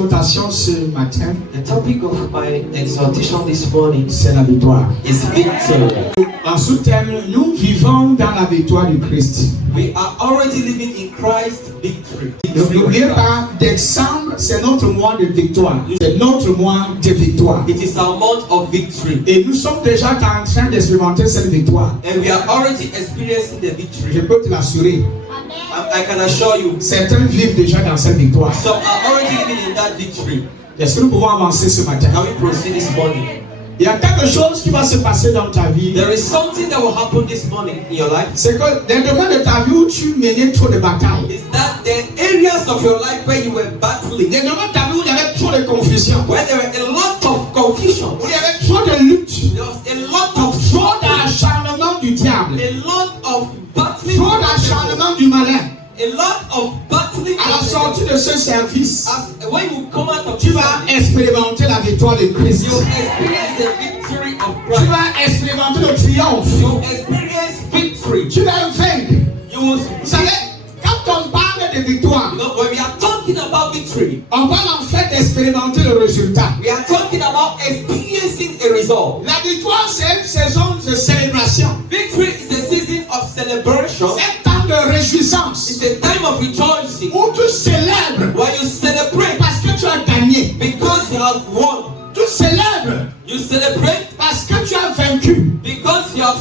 exhortation ce matin, The topic of my exhortation this morning c'est la victoire. is victory. En sous-thème, nous vivons dans la victoire du Christ. We are already living in Christ's victory. N'oubliez pas, décembre, c'est notre mois de victoire. C'est notre mois de victoire. It is our month of victory. Et nous sommes déjà en train d'expérimenter cette victoire. And we are already experiencing the Je victory. peux te l'assurer. I can assure you, Certains vivent déjà dans cette victoire. some are already living in that victory. Est-ce que nous pouvons avancer ce matin? Can we proceed this morning? Il y a quelque chose qui va se passer dans ta vie. There is something that will happen this morning in your life. C'est que dans le domaine de ta vie où tu menais trop de batailles. Is that the areas of your life where you were battling, Dans le domaine de ta vie où il y avait trop de confusion. where there were a lot of confusion, Où il y avait trop de luttes. there was a lot of Trop d'acharnement du diable. a lot of battling, Trop d'acharnement du malin. a lot of battling. À la sortie de ce service, When you come out of tu this vas service, expérimenter la victoire de Christ. you experience the victory of Tu Christ. vas expérimenter le triomphe. You experience victory. Tu vas vaincre. You will, Vous savez, quand on parle de victoire, you know, when we are talking about victory, on parle en fait d'expérimenter le résultat. we are talking about experiencing a result. La victoire, c'est une saison de célébration. Victory is a season of celebration. C'est un temps de réjouissance It's a time of rejoicing où tu célèbres where you celebrate parce que tu as gagné. because you have won. Tu célèbres You celebrate parce que tu as vaincu. because you have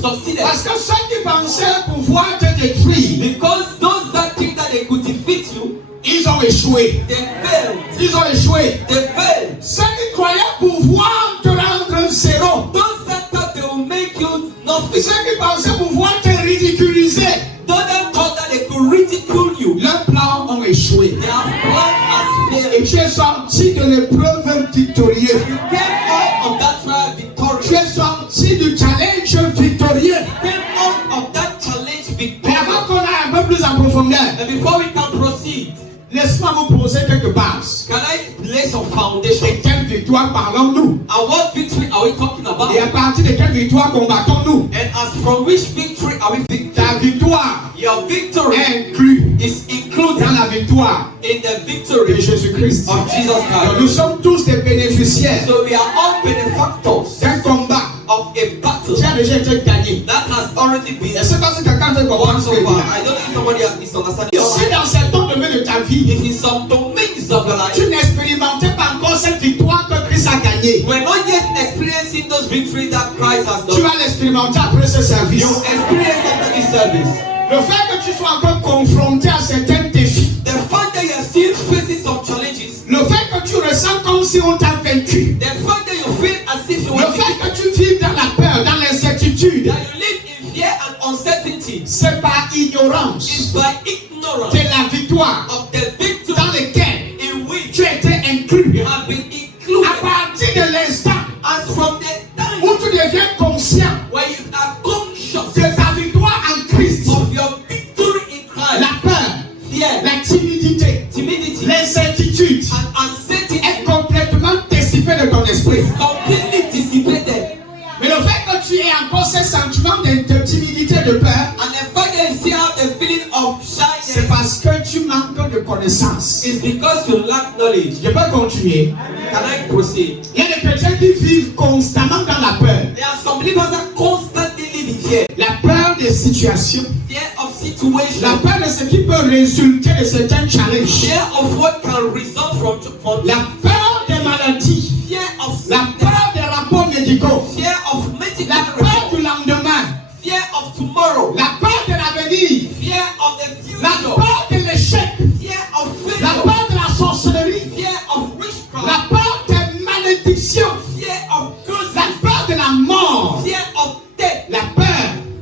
succeeded. Parce que ceux qui pensaient pouvoir te détruire, Because those that think that they could defeat you, ils ont échoué. they failed. Ils ont échoué. They failed. Ceux qui croyaient pouvoir te rendre zéro, Those that thought they will make you nothing. ceux qui pensaient pouvoir te ridiculiser, Those that thought that they could ridicule you, leurs plans ont échoué. they have planned as failed. Et tu es sorti de l'épreuve victorieux. You came out of that trial Tu victorious. es sorti du challenge victorieux. You came out of that challenge Mais avant victorious. qu'on aille un peu plus en profondeur, And before we can proceed, laisse-moi vous poser quelques bases. can I lay some foundation? De quelle victoire parlons-nous? And what victory are we talking about? Et à partir de quelle victoire combattons-nous? And as from which victory are we Ta victory? victoire Your victory inclut is included dans la victoire in the de victory Jésus-Christ. of Jesus Donc, Christ. nous sommes tous des bénéficiaires So we are all benefactors d'un combat of a battle qui a déjà été gagné. that has already been Je ne sais pas si quelqu'un te comprend won ce so que je far. dis. I don't know if somebody has misunderstood. Si dans certains domaines de ta vie, If in some domains of your life tu n'expérimentais pas encore cette victoire que Christ a gagnée, we're not yet experiencing those victories that Christ has tu done, vas l'expérimenter après ce service. you experience after this service. Le fait que tu sois encore confronté à certains défis, The fact that you are still facing some challenges, le fait que tu ressens comme si on t'a vaincu, the fact that you feel as if you le were fait que tu vis dans la peur, dans l'incertitude, that you live in fear and uncertainty, c'est par ignorance is by ignorance de la victoire of the victory dans laquelle in which tu étais inclus. you have been included. À partir de l'instant As from the time où tu deviens conscient where you are conscious de ta victoire en Christ, of your victory in Christ, la peur, fear, la timidité, timidity, l'incertitude and uncertainty est complètement dissipée de ton esprit. is completely dissipated. Mais le fait que tu aies encore ce sentiment de timidité, de peur, And the fact that you still have the feeling of c'est shyness parce que tu manques de connaissances. is because you lack knowledge. Je peux continuer. Can I proceed? Il y a des chrétiens qui vivent constamment dans la peur. There are some believers that constantly live in fear. La peur des situations. Fear of situations. La peur de ce qui peut résulter de certains challenges. Fear of what can result from La peur des maladies. fear of La sickness. peur des rapports médicaux. Fear of medical La peur results. du lendemain. Fear of tomorrow. La peur de l'avenir. Fear of the La future. peur de l'échec. Fear of La failure. peur de la sorcellerie. Fear of La witchcraft. peur des malédictions. Fear of curses. La peur de la mort. Fear of death. La peur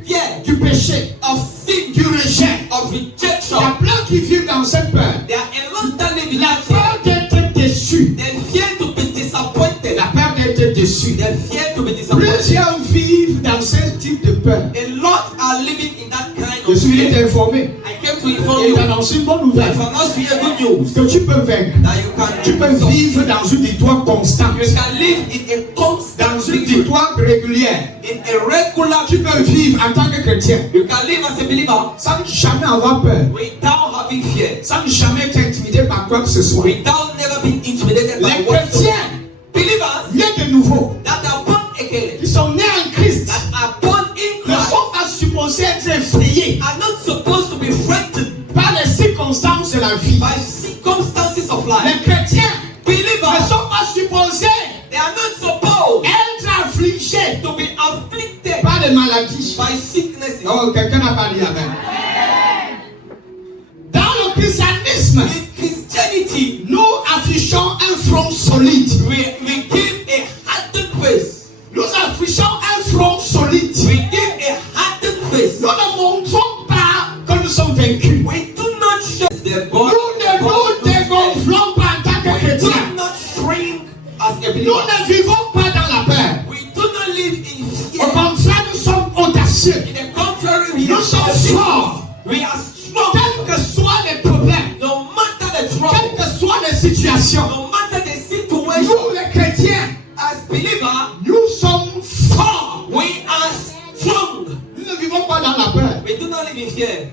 Fear du péché. of sin. Du rejet. Of Il rejection. y a plein qui vivent dans cette peur. There are a lot that live in La that fear. peur d'être déçu. They fear to be disappointed. La peur d'être déçu. They fear to be disappointed. Plusieurs vivent dans ce type de peur. A lot are living in that kind Je of suis venu fear. t'informer I came to inform et you that t'annoncer une bonne nouvelle. from us we hear good news Que tu peux vaincre. that Tu peux vivre dans une victoire constante. you can live in a constant Dans une victory, victoire régulière. in a regular Tu peux vivre en tant que chrétien you can live as a believer sans jamais avoir peur. without having fear, Sans jamais être intimidé par quoi que ce soit. without been intimidated by Les what chrétiens believers nés de nouveau, that are born again, qui sont nés en Christ, that are born in ne Christ, sont pas supposés être effrayés are not supposed to be frightened par les circonstances de la vie. by circumstances of life. Les chrétiens ne Believers, sont pas supposés they are not supposed être affligés to be afflicted par des maladies. by sicknesses. Oh, quelqu'un n'a pas dit amen. Dans le christianisme, In Christianity, nous affichons un front solide. we give a hardened face. Nous affichons un front solide. We give a hardened face. Nous ne montrons pas que nous sommes vaincus. We do not show the Nous ne nous dégonflons pas en tant que We do chrétiens. not shrink as a Nous believer. ne vivons pas dans la peur. We do not live in Au fear. contraire, nous sommes audacieux. In the contrary, we Nous are sommes forts. We are strong. Quels que soient les problèmes, No matter the quelles trouble, que soient les situations, no matter the situation, nous les chrétiens, as believers, nous sommes forts. we are strong. Nous ne vivons pas dans la peur. We do not live in fear.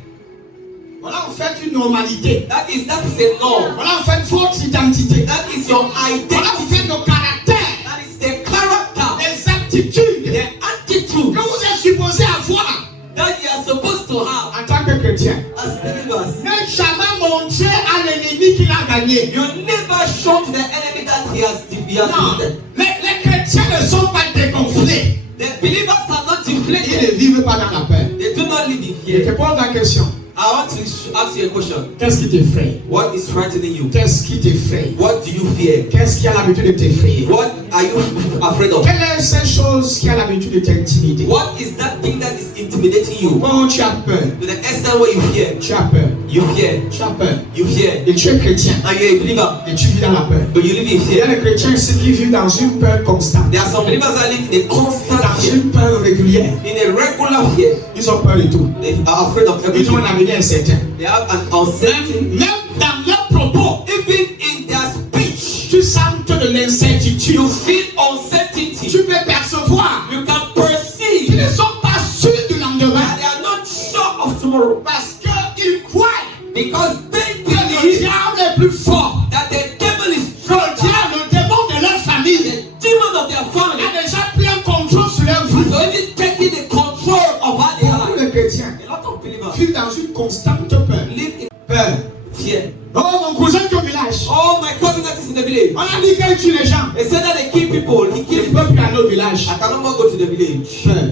Voilà en fait une normalité. That is a norm. Voilà en fait votre identité. That is your Voilà en identity. fait nos caractères, That is the character, les aptitudes the attitude que vous êtes supposés avoir that you are supposed to have en tant que chrétien. as believers. Ne jamais montrer à l'ennemi qu'il a gagné. You never show to the enemy that he has Non, defeated. les chrétiens ne sont pas dégonflés. The believers are not Ils deflated. ne vivent pas dans la peur. They do not live in Je te fear. pose la question. I want to ask you a question. Qu'est-ce qui t'effraie? What is frightening you? Qu'est-ce qui t'effraie? What do you fear? Qu'est-ce qui a l'habitude de t'effrayer? What are you afraid of? Quelle est cette chose qui a l'habitude de t'intimider? What is that thing that is intimidating you? Quand tu as peur, To the extent where you fear, tu as peur, you fear, tu as peur. you fear, Et tu es chrétien and you're a believer, et tu vis dans la peur. but you live in Il y a fear. des chrétiens ici qui vivent dans une peur constante, There are some believers that live in a constant dans fear, une peur régulière. in a regular fear. Ils ont peur de tout. They are afraid of Ils ont everything. un avenir incertain. They have an uncertainty. Même dans leurs propos, Even in their speech, tu sens de l'incertitude. you feel uncertainty. Tu peux percevoir You can qu'ils perceive ne sont pas sûrs du lendemain that they are not sure of tomorrow parce qu'ils croient because they que le believe diable est plus fort. that the devil is Le stronger. diable, le démon de leur famille, The demon of their family a déjà pris un contrôle sur leur vie. has already taken the control of how they Beaucoup are. de chrétiens A lot of believers vivent dans une constante peur. live in Peur. fear. Oh, mon cousin qui est au village. Oh, my cousin that is in the village. On a dit qu'il tue les gens. They said that they kill people. He Il kills ne peut people. plus aller au village. I cannot more go to the village. Peur.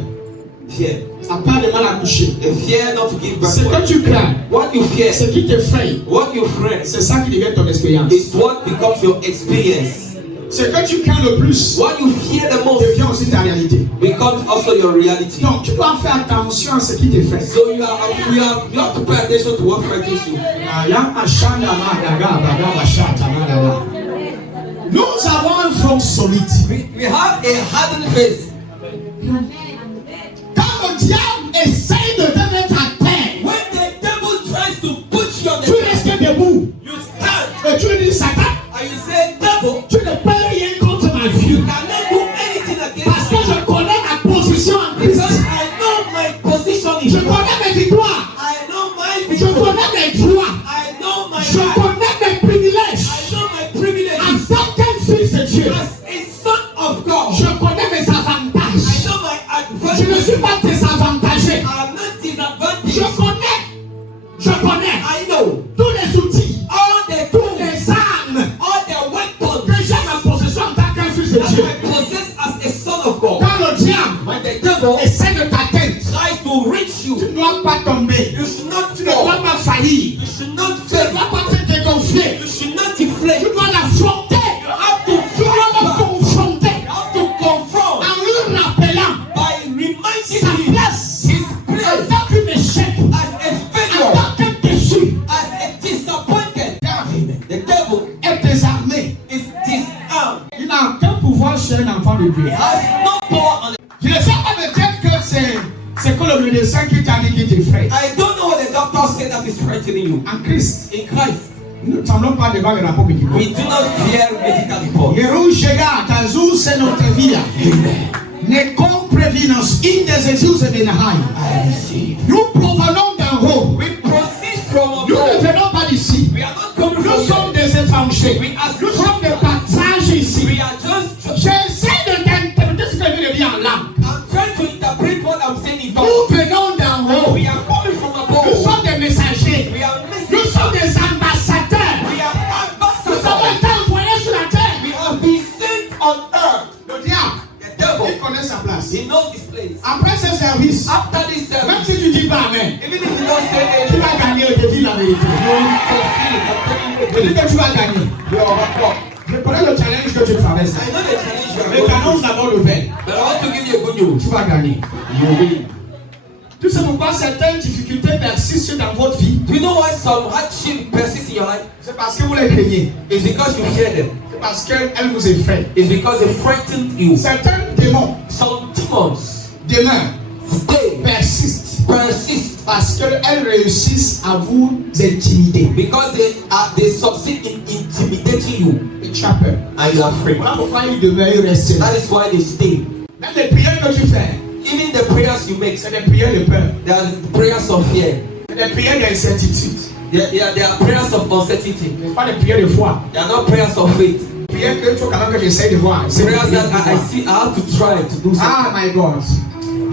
Fear. Ça part de mal accouché. A fear not to give birth. Ce que tu crains, What you fear, ce qui t'effraie, what you fear, c'est ça qui devient ton expérience. is what becomes your experience. Ce que tu crains le plus What you fear the most devient aussi ta réalité. becomes also your reality. Donc, tu dois faire attention à ce qui t'effraie. So you have to pay attention to what frightens you. Nous avons un front solide. We have a hardened face. Quand le diable essaye de te mettre à terre, When the devil tries to put you on tu the restes debout. you stand Et tu lui dis, Satan, and you say, devil, tu ne peux rien contre ma vie. you cannot do anything Parce against que me. je connais ma position en Christ. Because I know my position in Je Christ. connais mes victoires. I know my Je victory. connais mes droits. I know my Je right. connais mes privilèges. I know my privileges. En tant qu'un fils de Dieu, As a son of God, je connais mes I avantages. know my Je ne advantage. suis pas désavantagé. I'm not Je disadvantaged. connais I know tous les outils, all the tous tools, les armes all the weapons que j'ai en possession en tant qu'un fils de that Dieu. I possess as a son of God. Quand le diable When the devil essaie de t'atteindre, tries to reach tu you, ne dois pas tomber. you should not Tu ne dois fall. pas faillir. You should not Tu ne fail. dois pas te dégonfler. You should not Tu deflate. dois l'affronter. You have to Tu dois fight le back. confronter You have to confront en lui rappelant by sa reminding him place his en place tant qu'un échec, as a en failure, tant qu'un déçu. as a disappointed. The devil Est désarmé. is disarmed. Il n'a aucun pouvoir sur un enfant de Dieu. He has no power on it. Je ne sais pas peut-être que c'est que le médecin qui t'a dit qu'il t'effraie. I don't know what the doctor said that is frightening you. En Christ, In Christ, nous ne tremblons pas devant les rapports médicaux. we do not fear medical reports. Yerushega, Tazu, c'est notre vie. Ne comprevinos in des Jesus et Benahai. Nous provenons d'en haut. We proceed from Nous ne above. venons pas d'ici. We are not coming Nous from sommes there. des étrangers. We are Nous sommes service, After this même service, si tu dis pas Amen, even if you don't say tu anything, vas gagner, je te dis la vérité. Je dis que tu vas gagner. you are overcome. Je connais le challenge que tu traverses. I know the challenge you are Mais going t'annonce through, d'abord le verbe. but I want to give you a good news. Tu vas gagner. You will. Tu sais pourquoi certaines difficultés persistent dans votre vie? Do you know why some hardship persists in your life? C'est parce que vous les craignez. It's because you fear them. C'est parce qu'elles vous effraient. It's because they frighten you. Certains démons Some demons demeurent, stay, persistent, persist parce qu'elles réussissent à vous intimider. because they succeed in intimidating you Et tu as peur. and you are afraid. Voilà pourquoi ils demeurent, ils restent là. That is why they stay. Même les prières que tu fais, Even the prayers you make, c'est des prières de peur. they are the prayers of fear. C'est des prières d'incertitude. They are prayers of uncertainty. Ce n'est pas des prières de foi. They are not prayers of faith. Prières que tu quand même que j'essaie de voir. C'est des Prayers prières that de I foi. see. I have to try to do something. Ah, my God.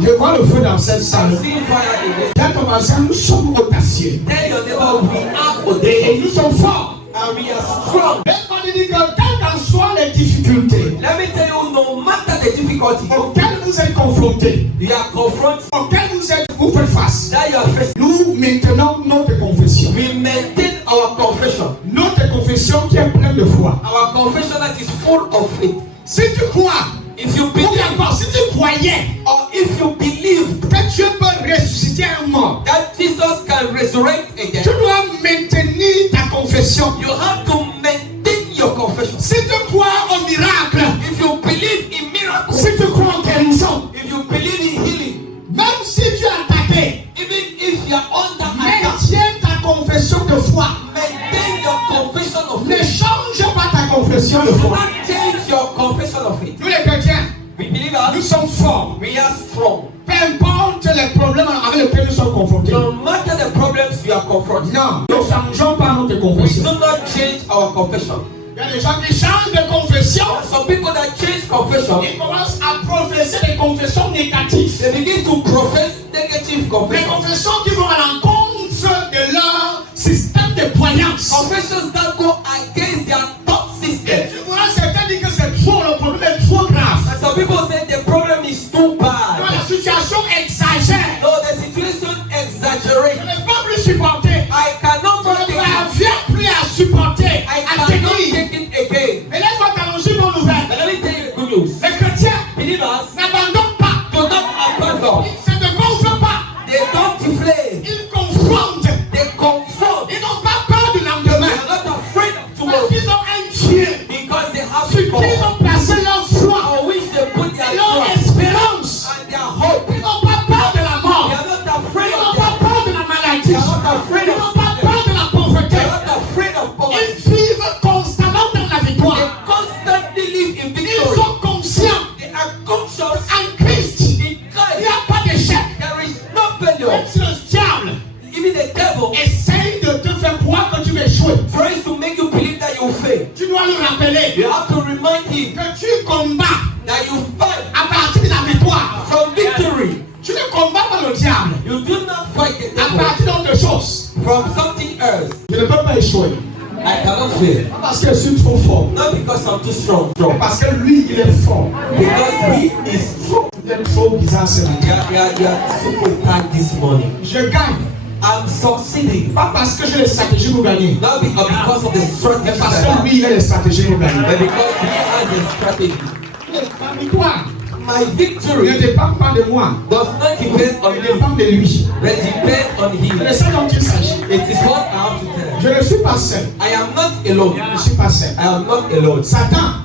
Je vois le feu dans cette I'm salle. seeing fire in this. Quand on va dire, nous sommes audacieux. Tell your neighbor we are Et ordained nous sommes forts. and we are strong. Et on dit que quelles qu'en soient les difficultés Let me tell you, no matter the difficulty auxquelles vous êtes confrontés, you are confronted, auxquelles vous faites face, that you are facing, nous maintenons notre confession. we maintain our confession. Notre confession qui est pleine de foi. Our confession that is full of faith. Si tu crois, If you ou believe, bien encore, si tu croyais or if you believe que Dieu peut ressusciter un mort, that Jesus can resurrect tu again, dois maintenir ta confession. you have to maintain your confession. Si tu crois au miracle, If you believe in miracles, si tu crois en guérison, if you believe in healing, même si tu es attaqué, even if you are under attack, maintiens ta confession de foi. maintain your confession of Ne faith. change pas ta confession de Do foi. not change your confession of faith. Nous les chrétiens, We believe nous us, sommes forts. we are strong. Peu importe les problèmes avec lesquels nous sommes confrontés. No matter the problems we are confronted, Non, nous ne changeons pas notre we confession. do not change our confession. Il y a des gens qui changent de confession. Some people that change confession, Ils commencent à professer des confessions négatives. they begin to profess negative Des confession. confessions qui vont à l'encontre de leur système de croyance. Confessions that go against their thought Et system. tu vois, certains disent que c'est trop, le problème est trop grave. And some people say the problem is too Quand bad. la situation exagère, No, the situation je exaggerates. ne peux plus supporter. I cannot Je ne take it. parviens plus à supporter, I à cannot tenir. take it again. Mais laisse-moi t'annoncer une bonne nouvelle. But let me tell you the good news. Les chrétiens Believers n'abandonnent pas. do not abandon. Ils ne se gonflent pas. They don't deflate. Ils confrontent. They confront. Ils n'ont pas peur du They lendemain. are not afraid of Parce tomorrow qu'ils ont un Dieu because they have sur people qui ils ont placé leur foi on which they put et their leur trust espérance. and their hope. Ils n'ont pas peur de la They mort. are not afraid Ils n'ont of pas death. peur de la maladie. They are not afraid Ils of n'ont pas sickness. peur de la They pauvreté. are not afraid of poverty. Ils vivent constamment dans la They victoire. constantly live in Ils victory. sont conscients They are conscious en Christ. in Il n'y Christ. a pas d'échec. There is no failure. Même si le diable Even the devil essaye de te faire croire que tu vas échouer, tries to make you believe that you fail. tu dois lui rappeler You have to remind him que tu combats that you fight à partir de la victoire. from victory. Tu ne combats pas le diable You do not fight the à devil partir d'autre chose. from something else. Je ne peux pas échouer. I cannot fail. Pas parce que je suis trop fort. Not because I'm too strong. Mais parce que lui, il est fort. Because he is strong. Il est trop bizarre ce matin. You are super tired this morning. Je gagne. I'm succeeding. Pas parce que j'ai les stratégies pour gagner. Not because of the Mais strategy parce I que have, lui, il a les stratégies pour gagner. but because he has a strategy. Ma victoire My ne victory dépend pas de moi. does not depend on Elle me, dépend de lui. but depend on C'est de him. ça dont il s'agit. It is what I have to tell. Je ne suis pas seul. I am not alone. Je ne suis pas seul. I am not alone. Satan,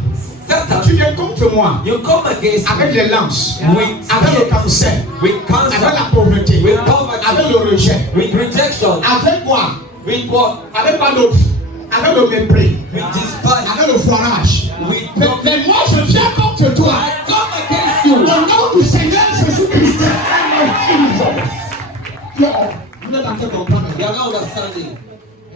Satan, tu viens contre moi you come against me avec les lances, with avec le cancer, with avec cancer, la pauvreté, with avec poverty, le rejet. with rejection, Avec quoi? with what? Avec quoi d'autre? Avec le mépris, With despise, avec le foirage. with Mais moi, je viens contre toi. I come against Au you. nom du Seigneur Jésus-Christ. Vous êtes en train de comprendre. You are not understanding.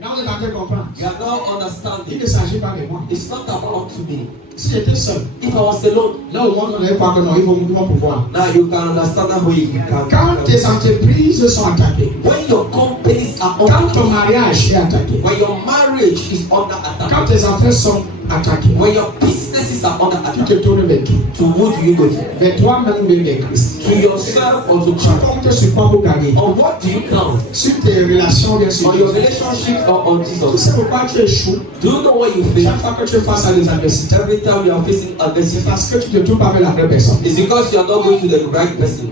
Là, vous êtes en train de comprendre. You are not Il understanding. ne s'agit pas de moi. It's not about to me. Si j'étais seul, If I was alone, là au moins on n'avait pas que non, ils vont pouvoir. now you can understand how you can. Quand tes entreprises sont attaquées, When your companies are quand under ton attack, mariage est attaqué, when your marriage is under quand attack, tes enfants sont attaqués, when your businesses are under tu attack, te tournes vers qui? to who do you go to? Vers toi-même ou vers Christ? To yourself or to Tu Christ? comptes sur quoi pour gagner? On what do you count? Sur tes relations, bien sûr. On your relationships or on Tu Jesus? sais pourquoi tu échoues? Do you know what you face? Chaque fois que tu es face à des adversités, Every time you are facing c'est adversity, parce que tu te tournes pas vers la vraie personne. it's because you are not going to the right person.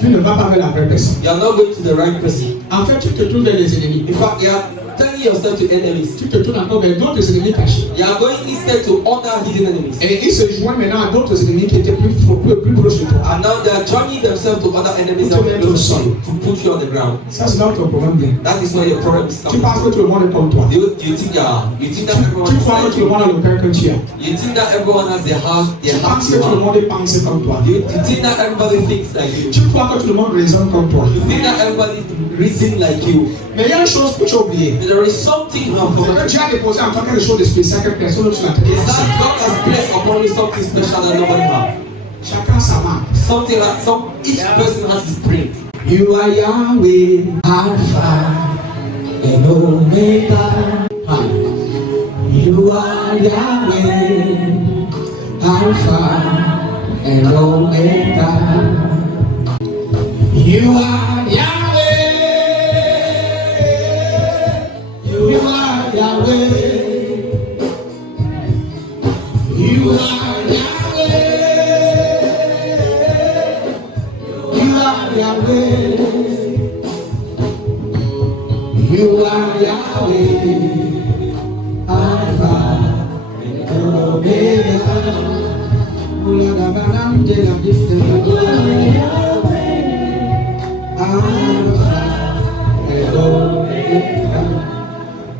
Tu ne vas pas vers la vraie personne. You are not going to the right person. En fait, tu te tournes vers les ennemis. In fact, you are turning yourself to enemies. Tu te tournes encore vers d'autres ennemis cachés. You are going instead to other hidden enemies. Et ils se joignent maintenant à d'autres ennemis qui étaient plus proches de toi. And now they are joining themselves to other enemies that were close to you to put you on the ground. Ça, c'est là où ton problème vient. That is where your problem is Tu coming penses from. que tout le monde est comme toi. You think that everyone Tu is crois que like tout le you. monde a le cœur que tu as. You think that everyone has their heart Tu penses que you tout le are. monde pense comme toi. You think that everybody thinks like you. Tu crois que tout le monde raisonne comme toi. You think that everybody reason like you. Mais il y a une chose que tu as oubliée. There is something you have C'est que forgotten. tu as déposé en toi quelque chose de spécial que personne d'autre sur la terre. Is that God has placed upon you something special that nobody has. Chacun sa marque. Something that each person has his print. You are Yahweh, Alpha and Omega. You are Yahweh, Alpha and Omega. You are Yahweh. You are Yahweh. You are Yahweh. You are Yahweh. You are Yahweh. Alpha and Omega.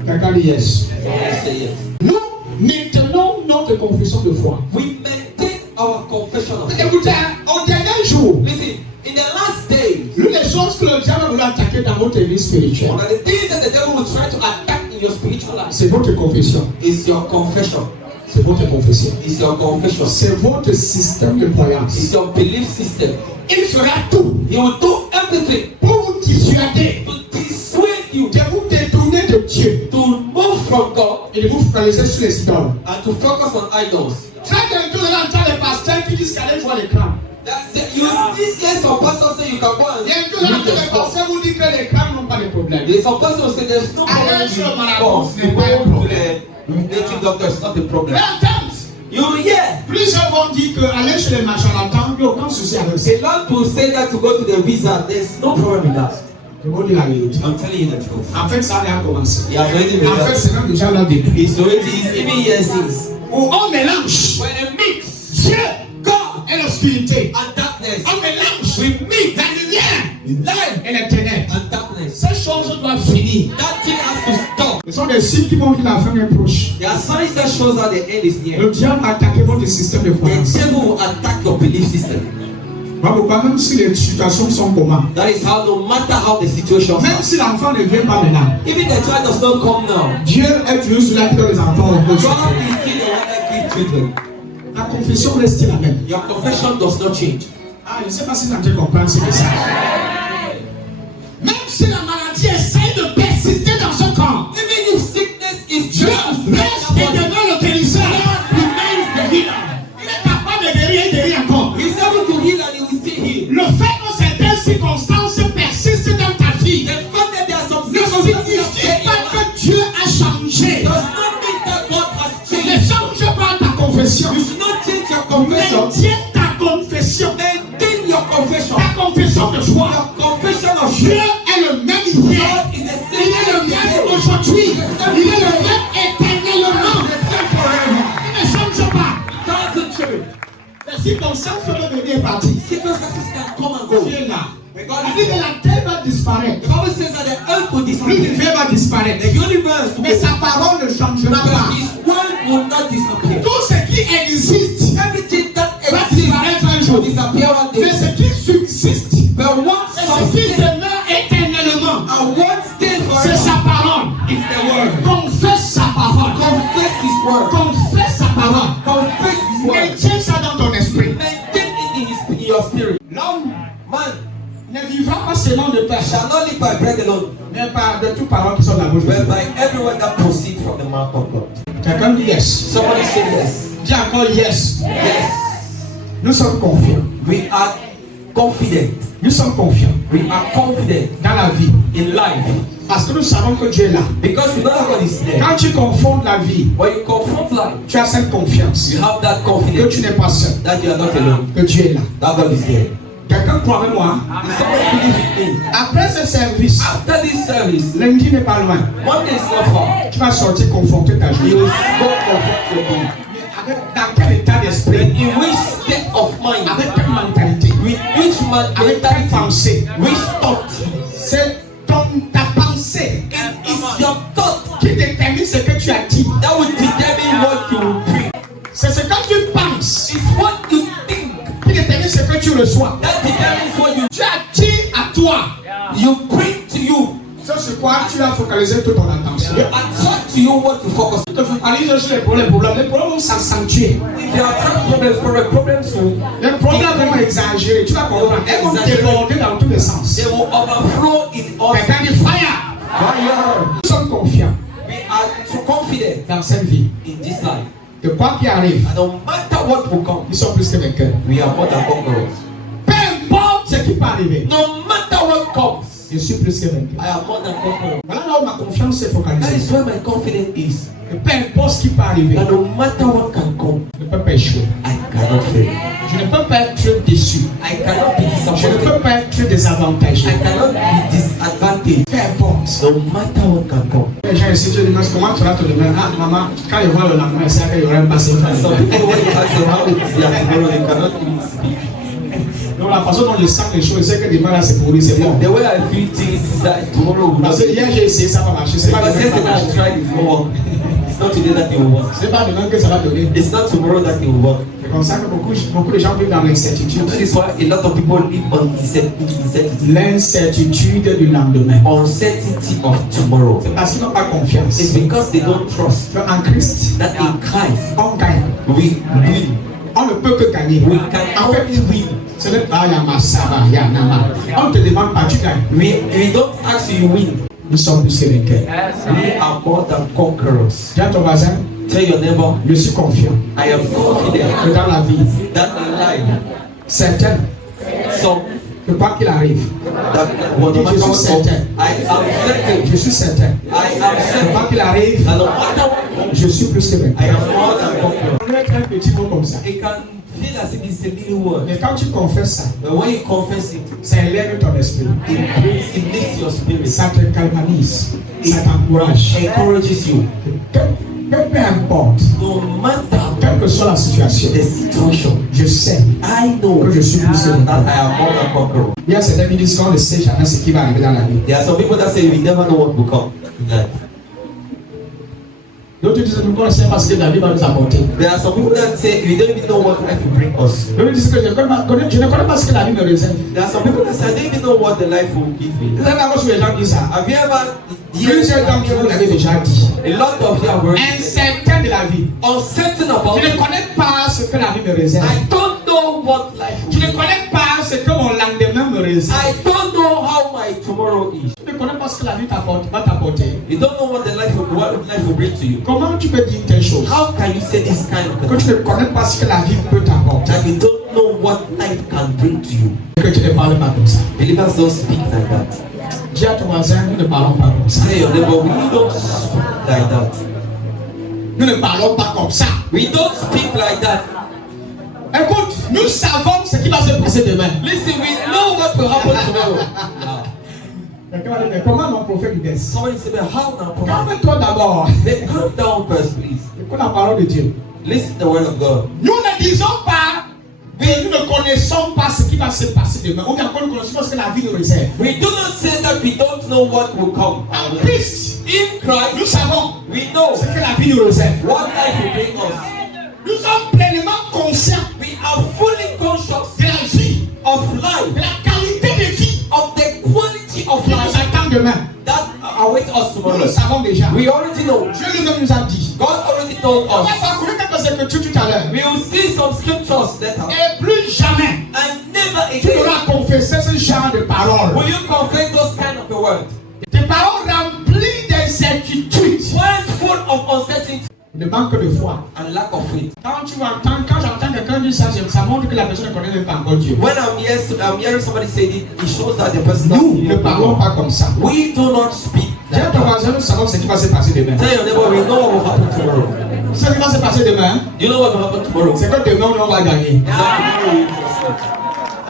Quelqu'un dit yes. Say yes. Nous maintenons notre confession de foi. We maintain our confession of faith. Écoutez, au dernier jour, Listen, in the last days, l'une des choses que le diable voulait attaquer dans votre vie spirituelle, one of the things that the devil will try to attack in your spiritual life c'est votre confession. is your confession. C'est votre confession. Is your confession. C'est votre système de croyance. Is your belief system. Il fera tout He will do everything pour vous dissuader to dissuade you de vous détourner de Dieu to move from God et de vous focaliser sur les idoles. and to focus on idols. Très bientôt, vous allez entendre les pasteurs qui disent qu'allez voir l'écran. You see, some pastors say you can go and Bientôt, vous allez read entendre the les sport. pasteurs vous dire que les crânes n'ont pas de problème. There's some pastors say there's no problem with the sports. To go to the native doctor is not the problem. Mais attends, You hear? plusieurs vont dire qu'aller chez les charlatans, il n'y a aucun souci avec ça. A lot will say that to go to the wizard. There's no problem with that. Je vous dis la vérité. I'm telling you the truth. En fait, ça a commencé. He has already En fait, begun. c'est même déjà là début. It's even years since. Où on mélange When a mix Dieu God et l'obscurité. and darkness, On mélange we mix la lumière light et les ténèbres. and darkness. Ces choses doivent finir. That thing has to stop. Ce sont des signes qui montrent que la fin est proche. There are signs that shows that the end is near. Le diable a attaqué votre système de The croyance. devil will attack your belief system. Pourquoi même si les situations sont comment, That is how, no matter how the situation même is, si l'enfant ne vient pas maintenant, even the child does not come now, Dieu est toujours celui qui donne les enfants au God besoin. is still the one that gives children. La confession reste la même. Your confession does not change. Ah, je ne sais pas si tu comprends ce message. Même si la maladie essaie de persister dans ce corps, Even if sickness is Dieu just reste et demeure le guérisseur. remains the healer. Il est capable de guérir et guérir encore. He's able to heal and he will still heal. Le fait que certaines circonstances persistent dans ta vie The fact that there are some ne circumstances signifie in your pas life que Dieu a changé. does not mean that God has Ne changed. change pas ta confession. You should not change your confession. Maintiens ta confession. Maintain your confession. Ta confession de foi. Your confession of Dieu faith. est le même hier. God is the Il est le same même today. aujourd'hui. Il est le même éternellement. The same forever. Il ne change pas. Doesn't change. Les circonstances peuvent venir et partir. Circumstances can come and go. Tu es là. But On God dit is que la terre va disparaître. The Bible says that the earth will disappear. L'univers va disparaître. The universe will Mais sa parole ne changera But pas. his word will not disappear. Tout ce qui existe Everything that va exists disparaître un will jour. disappear one Mais day. ce qui subsiste But what et ce qui sustains demeure éternellement, and what stays c'est forever sa parole. is the word. Confesse sa parole. Confess his word. Confesse sa parole. Confess seulement de pain, shall not live by bread alone, mais par de toutes paroles qui sont de la bouche de but Dieu. by every word that proceeds from the mouth of God. Quelqu'un dit yes. Somebody say yes. Dis encore yes. Yes. Nous sommes confiants. We are confident. Nous sommes confiants We are confident dans la vie. in life Parce que nous savons que Dieu est là. because we know that God is there. Quand tu confonds la vie, When you confront life, tu as cette confiance you have that que confidence tu n'es pas seul, that you are not alone. que Dieu est là. That God is there. Quelqu'un croit avec moi. If somebody believes in me, Après ce service, after this service, lundi n'est pas loin. Monday is not far. Tu vas sortir confronter ta You journée. will go confront your being. Mais dans quel état d'esprit? In which state of mind, Avec quelle mentalité? with which Avec quelle mentality, pensée? which thought, C'est ta pensée it is your thought qui détermine ce que tu as dit. that will determine what you will bring. C'est ce que tu penses It's what you think qui détermine ce que tu reçois. that determines what Tu attires à toi you bring to you. ce sur quoi tu as focalisé toute ton attention. Attract to you what you focus on. Tu te focalises sur les problèmes vont s'accentuer. If you have problems will Les problèmes vont exagérer. Tu vas comprendre. Elles vont déborder dans tous les sens. they will overflow in all. Quelqu'un dit fire. Fire. Nous sommes confiants We are so confident dans cette vie in this life. que quoi qu'il arrive, And no matter what will come, nous sommes plus que vainqueurs. we are more than conquerors. Peu importe ce qui peut arriver, No matter what comes, je suis plus que vainqueur. I am more than conquerors. Voilà là où ma confiance est That focalisée. is where my confidence is. Que peu importe ce qui peut arriver, That no matter what can come, je ne peux pas échouer. I cannot fail. Je ne peux pas être déçu. I cannot be Je ne disappointed. peux pas être désavantagé. I cannot be disadvantaged. Peu importe. No matter what can come. Les gens ici te demandent comment tu vas te demain. Ah, maman, quand ils voient le lendemain, c'est qu'il y aura un passé. Some people when you ask them how it is tomorrow, they cannot even speak. Donc la façon dont je sens les choses, c'est que demain là c'est pour lui, c'est bon. The way I feel things is that tomorrow will not Parce que hier j'ai essayé, ça va marcher. C'est pas Because demain que ça yesterday va I marcher. tried it won't work. It's not today that it will work. C'est pas demain que ça va donner. It's not tomorrow that it will work. C'est comme ça que beaucoup de gens vivent dans l'incertitude. That is why a lot of people live on uncertainty. L'incertitude du lendemain. Uncertainty of tomorrow. C'est parce qu'ils n'ont pas confiance. It's because they don't trust En Christ, that in Christ on gagne. we win. On ne peut que gagner. We can En fait, only win. ce n'est pas Yamasaba, Yanama. On ne te demande pas, tu gagnes. We don't ask you win. Nous sommes plus que vainqueurs. We are more than conquerors. Dis à ton voisin, Tell your neighbor, je suis confiant I am confident que dans la vie, that in life, certain some que quoi qu'il arrive, that no matter what Je suis comes, certain. I am certain. je suis certain I am que certain quoi qu'il arrive, that no matter what comes, je suis plus que I vainqueur. am more than conqueror. On peut être un petit mot comme ça. It can feel as if it's a little word, Mais quand tu confesses ça, but when you confess it, ça élève ton esprit. it lifts your spirit, Ça te calmanise. Ça t'encourage. encourages you. Peu importe, No matter quelle que soit la situation, the situation, je sais I know que je suis plus que that vainqueur. I am more than conqueror. Il y a certains qui disent qu'on ne sait jamais ce qui va arriver dans la vie. There are some people that say we never know what will come in life. D'autres disent que nous ne savons pas ce que la vie va nous apporter. There are some people that say we don't even know what life will bring us. D'autres disent que je ne connais pas ce que la vie me réserve. There are some people that say I don't even know what the life will give me. Vous avez encore sur les gens qui disent ça. Have you ever Plusieurs d'entre vous l'avez déjà dit. a lot of you have heard Incertain de la vie. uncertain about Je ne it. connais pas ce que la vie me réserve. I don't know what life Je will ne be. connais pas ce que mon lendemain me réserve. I don't know how my tomorrow is. Je ne connais pas ce que la vie va t'apporter. You don't know what life will bring to you. Comment tu peux dire telle chose? How can you say this kind of Que thing? tu ne connais pas ce que la vie peut t'apporter. That you don't know what life can bring to you. Que tu ne parles pas comme ça. Believers don't speak like that. Dis à ton voisin, nous ne parlons pas comme ça. Say your neighbor, we don't speak like that. Nous ne parlons pas comme ça. We don't speak like that. Écoute, nous savons ce qui va se passer demain. Listen, we know what will happen tomorrow. Quelqu'un va dire, mais comment mon prophète dit ça? Somebody say, but how now? Calme-toi d'abord. Then calm down first, please. Écoute la parole de Dieu. Listen to the word of God. Nous ne disons pas, mais nous ne connaissons pas ce qui va se passer demain. Ou bien nous connaissons ce que la vie nous réserve. We do not say that we don't know what will come. En Christ, In Christ, nous savons we know ce que la vie nous réserve. what life will bring us. Nous sommes pleinement conscients We are fully conscious de la vie, of de life, la qualité de vie of the quality of qui nous life attend demain. that awaits us Nous tomorrow. le savons déjà. We already know. Dieu lui-même nous a dit. God already told On va us. parcourir quelques écritures tout à l'heure. We will see some scriptures later. Et plus jamais, And never tu auras confessé ce genre de paroles. Will you confess those kind of words? Des paroles remplies d'incertitude. Words full of uncertainty Le manque de foi. and lack of faith. Quand j'entends quelqu'un dire ça, ça montre que la personne ne connaît même pas encore Dieu. When I'm hearing somebody say it, it shows that the person Nous doesn't ne know parlons God. pas comme ça. We do not speak Dis à that ton way. voisin, nous savons ce qui va se passer demain. Tell your neighbor, we know what will happen tomorrow. Ce qui va se passer demain, You know what will happen tomorrow. c'est que demain on va gagner.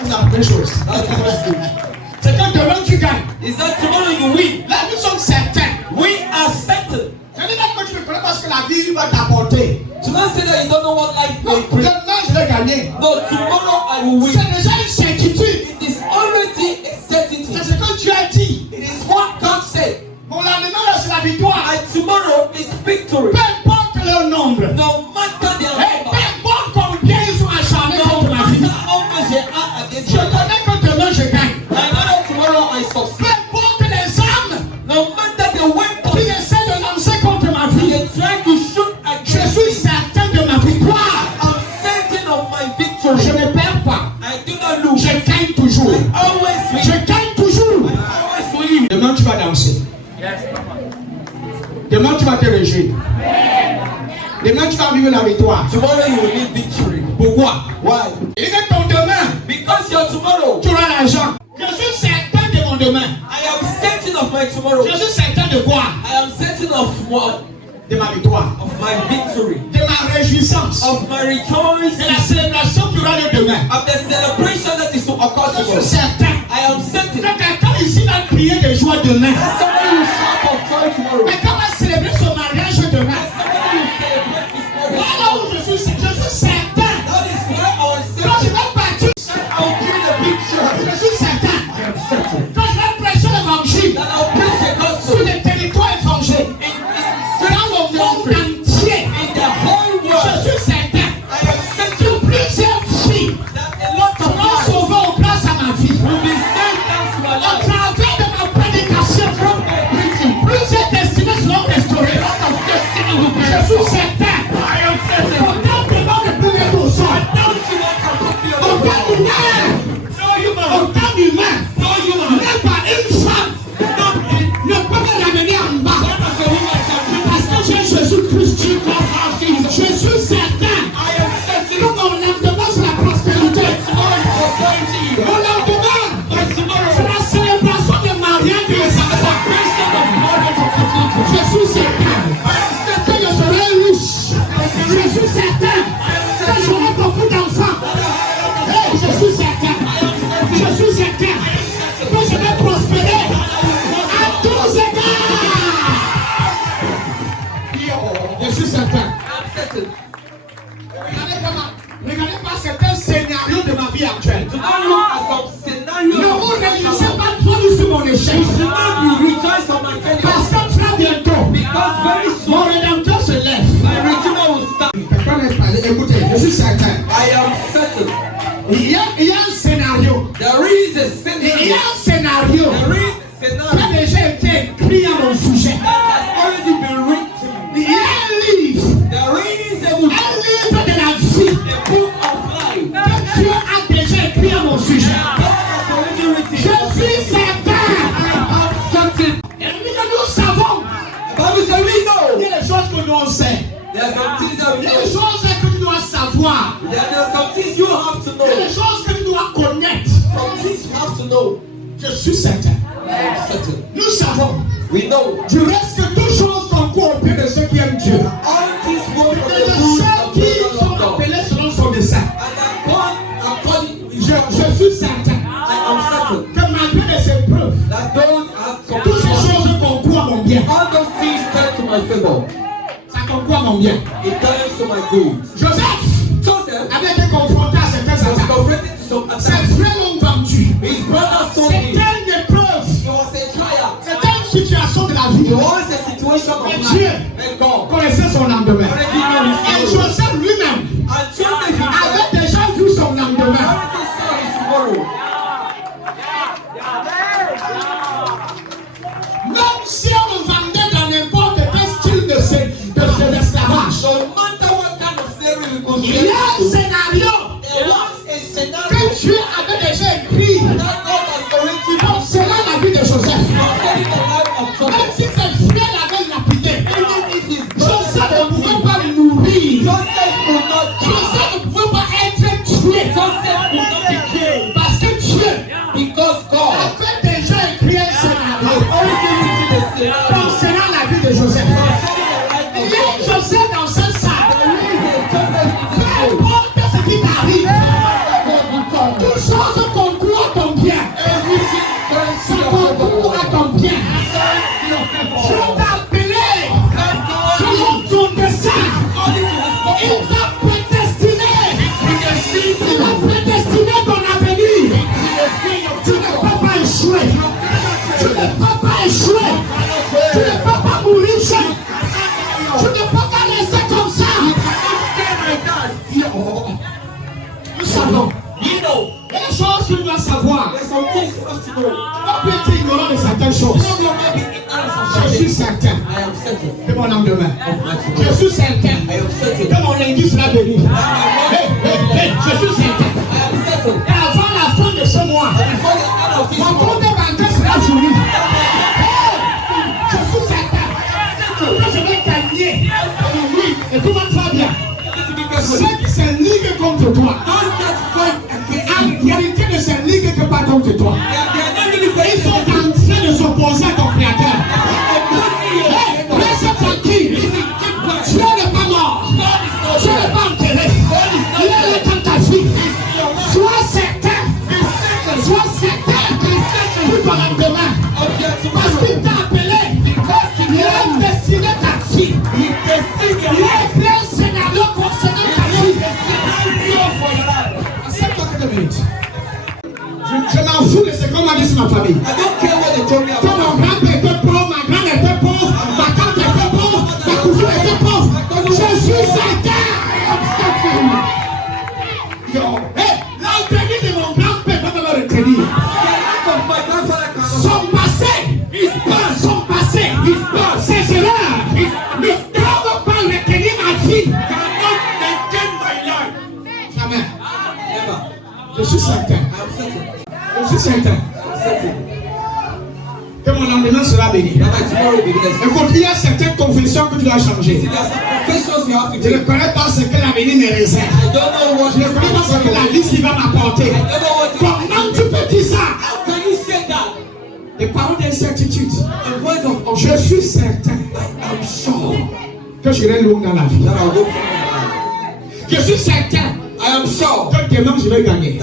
C'est la première chose. C'est que demain tu gagnes. Is that tomorrow you win? Là, nous sommes certains. We are certain. Je ne dis pas que tu me connais parce que la vie va t'apporter. Do not say that you don't know what life Non, may bring. demain je vais gagner. No, tomorrow I will win. C'est déjà une certitude. It is already a certainty. C'est ce que tu as dit. It is what God said. Mon lendemain, c'est la victoire. And tomorrow is victory. Peu importe le nombre. No matter the Et peu number. importe combien ils sont acharnés No contre ma vie. matter how much they are against Je you. connais que demain je gagne. I know that tomorrow I Peu succeed. importe les âmes No matter the qui weapon essaient de lancer contre ma vie. they try to shoot Je against suis me, certain de ma victoire. I'm certain of my Je victory. ne perds pas. I do not lose. Je gagne toujours. I always win. Je gagne toujours. I always win. Demain tu vas danser. Demain tu vas te réjouir. Demain tu vas vivre la victoire. Tomorrow you will need victory. Pourquoi? Why? Et que ton demain, Because your tomorrow. tu auras l'argent. Je suis certain de mon demain. I am certain of my tomorrow. Je suis certain de quoi? I am certain of what? De ma victoire. Of my victory. De ma réjouissance. Of my De rejoicing. la célébration qui aura lieu demain. Of the celebration that is to occur Je suis tomorrow. certain. I am certain. Que quelqu'un ici va crier de joie demain. That somebody will shout for joy tomorrow. Quelqu'un va célébrer son mariage demain. Somebody will celebrate his marriage. Voilà où je suis certain. That is where our Quand je certain. vais partir, I'll give the picture. je suis certain. I am certain. Quand je vais prêcher l'évangile That I'll preach the sur gospel les territoires étrangers, dans le monde entier, in the whole je world. suis certain I am certain que plusieurs filles that a lot of seront lives sauvées au place à ma vie. will be saved thanks to my Au life. travers de ma prédication, From my preaching. plusieurs destinées seront restaurées. Je suis certain. I am certain. Autant de monde ne peut être au sol. Don't you want to copy of the Autant world? d'humains. No human. Autant d'humains. No human. Même pas une femme ne peut me ramener en bas. Parce que j'ai Jésus-Christ. Je suis certain I am certain. que mon lendemain c'est la prospérité. Mon lendemain c'est la célébration de mariage de mes enfants. Je suis certain que je serai riche. Je suis certain que j'aurai beaucoup d'enfants. Hey, je suis certain. Je suis certain que je vais prospérer à tous égards. Je suis certain. I'm certain. Regardez pas certains scénarios de ma vie actuelle. Do not look at some scenarios. Ne vous réjouissez pas trop sur mon échec. Do not rejoice on my failure. Parce que très bientôt, Because very soon mon rédempteur se lève. my redeemer will start. Quelqu'un m'est parlé. Écoutez, je suis certain. I am certain. Il y a un scénario. There is a Il y a scenario. un scénario There is a qui a scenario déjà été écrit à mon sujet. that has already been written. Il y a un livre. There is a book, Un livre de la vie the book of life. que Dieu a déjà écrit à mon sujet. God has already written. Je suis certain. I'm certain. Et nous savons. The Bible says we Il know. y a des choses que nous on sait. There are some things that Il we y a know. des choses que tu dois savoir. There are some things you have to Il y a know. des choses que tu dois connaître. Some things you have to know. Je suis certain. I am certain. Nous savons. We know. Du reste que toutes choses concourent au bien de ceux qui aiment Dieu. All these words of Et the de good ceux of qui the sont will of God. appelés selon son dessein. And according to his Je suis certain I am certain que malgré les épreuves, that those have some toutes ces choses concourent à mon bien. all those things turn to my favor. Ça concourt à mon bien. It turns to my good. Joseph Joseph avait été confronté à certains was attaques. confronted to some attacks. Ses frères l'ont vendu. His brother sold him. C'était une épreuve. It was a trial. C'était une situation de la vie. It was a situation of Mais life. Dieu And God connaissait son lendemain. already knew Et his tomorrow. Joseph lui-même And Joseph himself avait déjà vu son lendemain. already saw his tomorrow. Même si on le vendait dans n'importe quel style de l'esclavage, No matter what kind of slavery we il y a un consider, scénario there was a scenario que Dieu avait déjà Dieu t'a appelé selon ton dessein. Il t'a prédestiné. Il a prédestiné ton avenir. Tu ne peux pas échouer. Tu ne peux pas échouer. Tu ne peux pas mourir seul. Tu ne peux pas rester comme ça. Nous savons. Il y a des choses que tu dois savoir. Tu ne peux pas être ignorant de certaines choses. Je suis certain de mon lendemain. Je suis certain que mon lundi sera béni. Je suis certain. Et avant la fin de ce mois, mon compte bancaire sera fini. Je suis certain que je vais gagner. Oui, et comment tu vas bien? Ceux qui s'enliguent contre toi, en réalité ne s'enliguent que pas contre toi. Ils sont en train de s'opposer à ton créateur. Reste tranquille. Dieu n'est pas mort. Dieu n'est pas enterré. Il est là dans ta vie. Sois certain. Sois certain pour ton lendemain. Parce qu'il t'a appelé. Il a destiné ta vie. Il a écrit un scénario concernant ta vie. Accepte-toi quelques minutes. Je m'en fous de ce qu'on m'a dit sur ma famille. Quand mon grand-père était pauvre, ma grand était pauvre, ma tante était pauvre, ma cousine était pauvre. Je suis certain. L'entenue de mon grand-père va me retenir. Son passé, ses erreurs ne peuvent pas retenir ma vie. Jamais. Je suis certain. Je suis certain que mon lendemain sera béni. Écoute, il y a certaines confessions que tu dois changer. Je ne connais pas ce que l'avenir me réserve. Je ne connais pas ce que la vie s'y va m'apporter. Comment tu peux dire ça? Des paroles d'incertitude. Je suis certain que je serai loin dans la vie. Je suis certain que demain je vais gagner.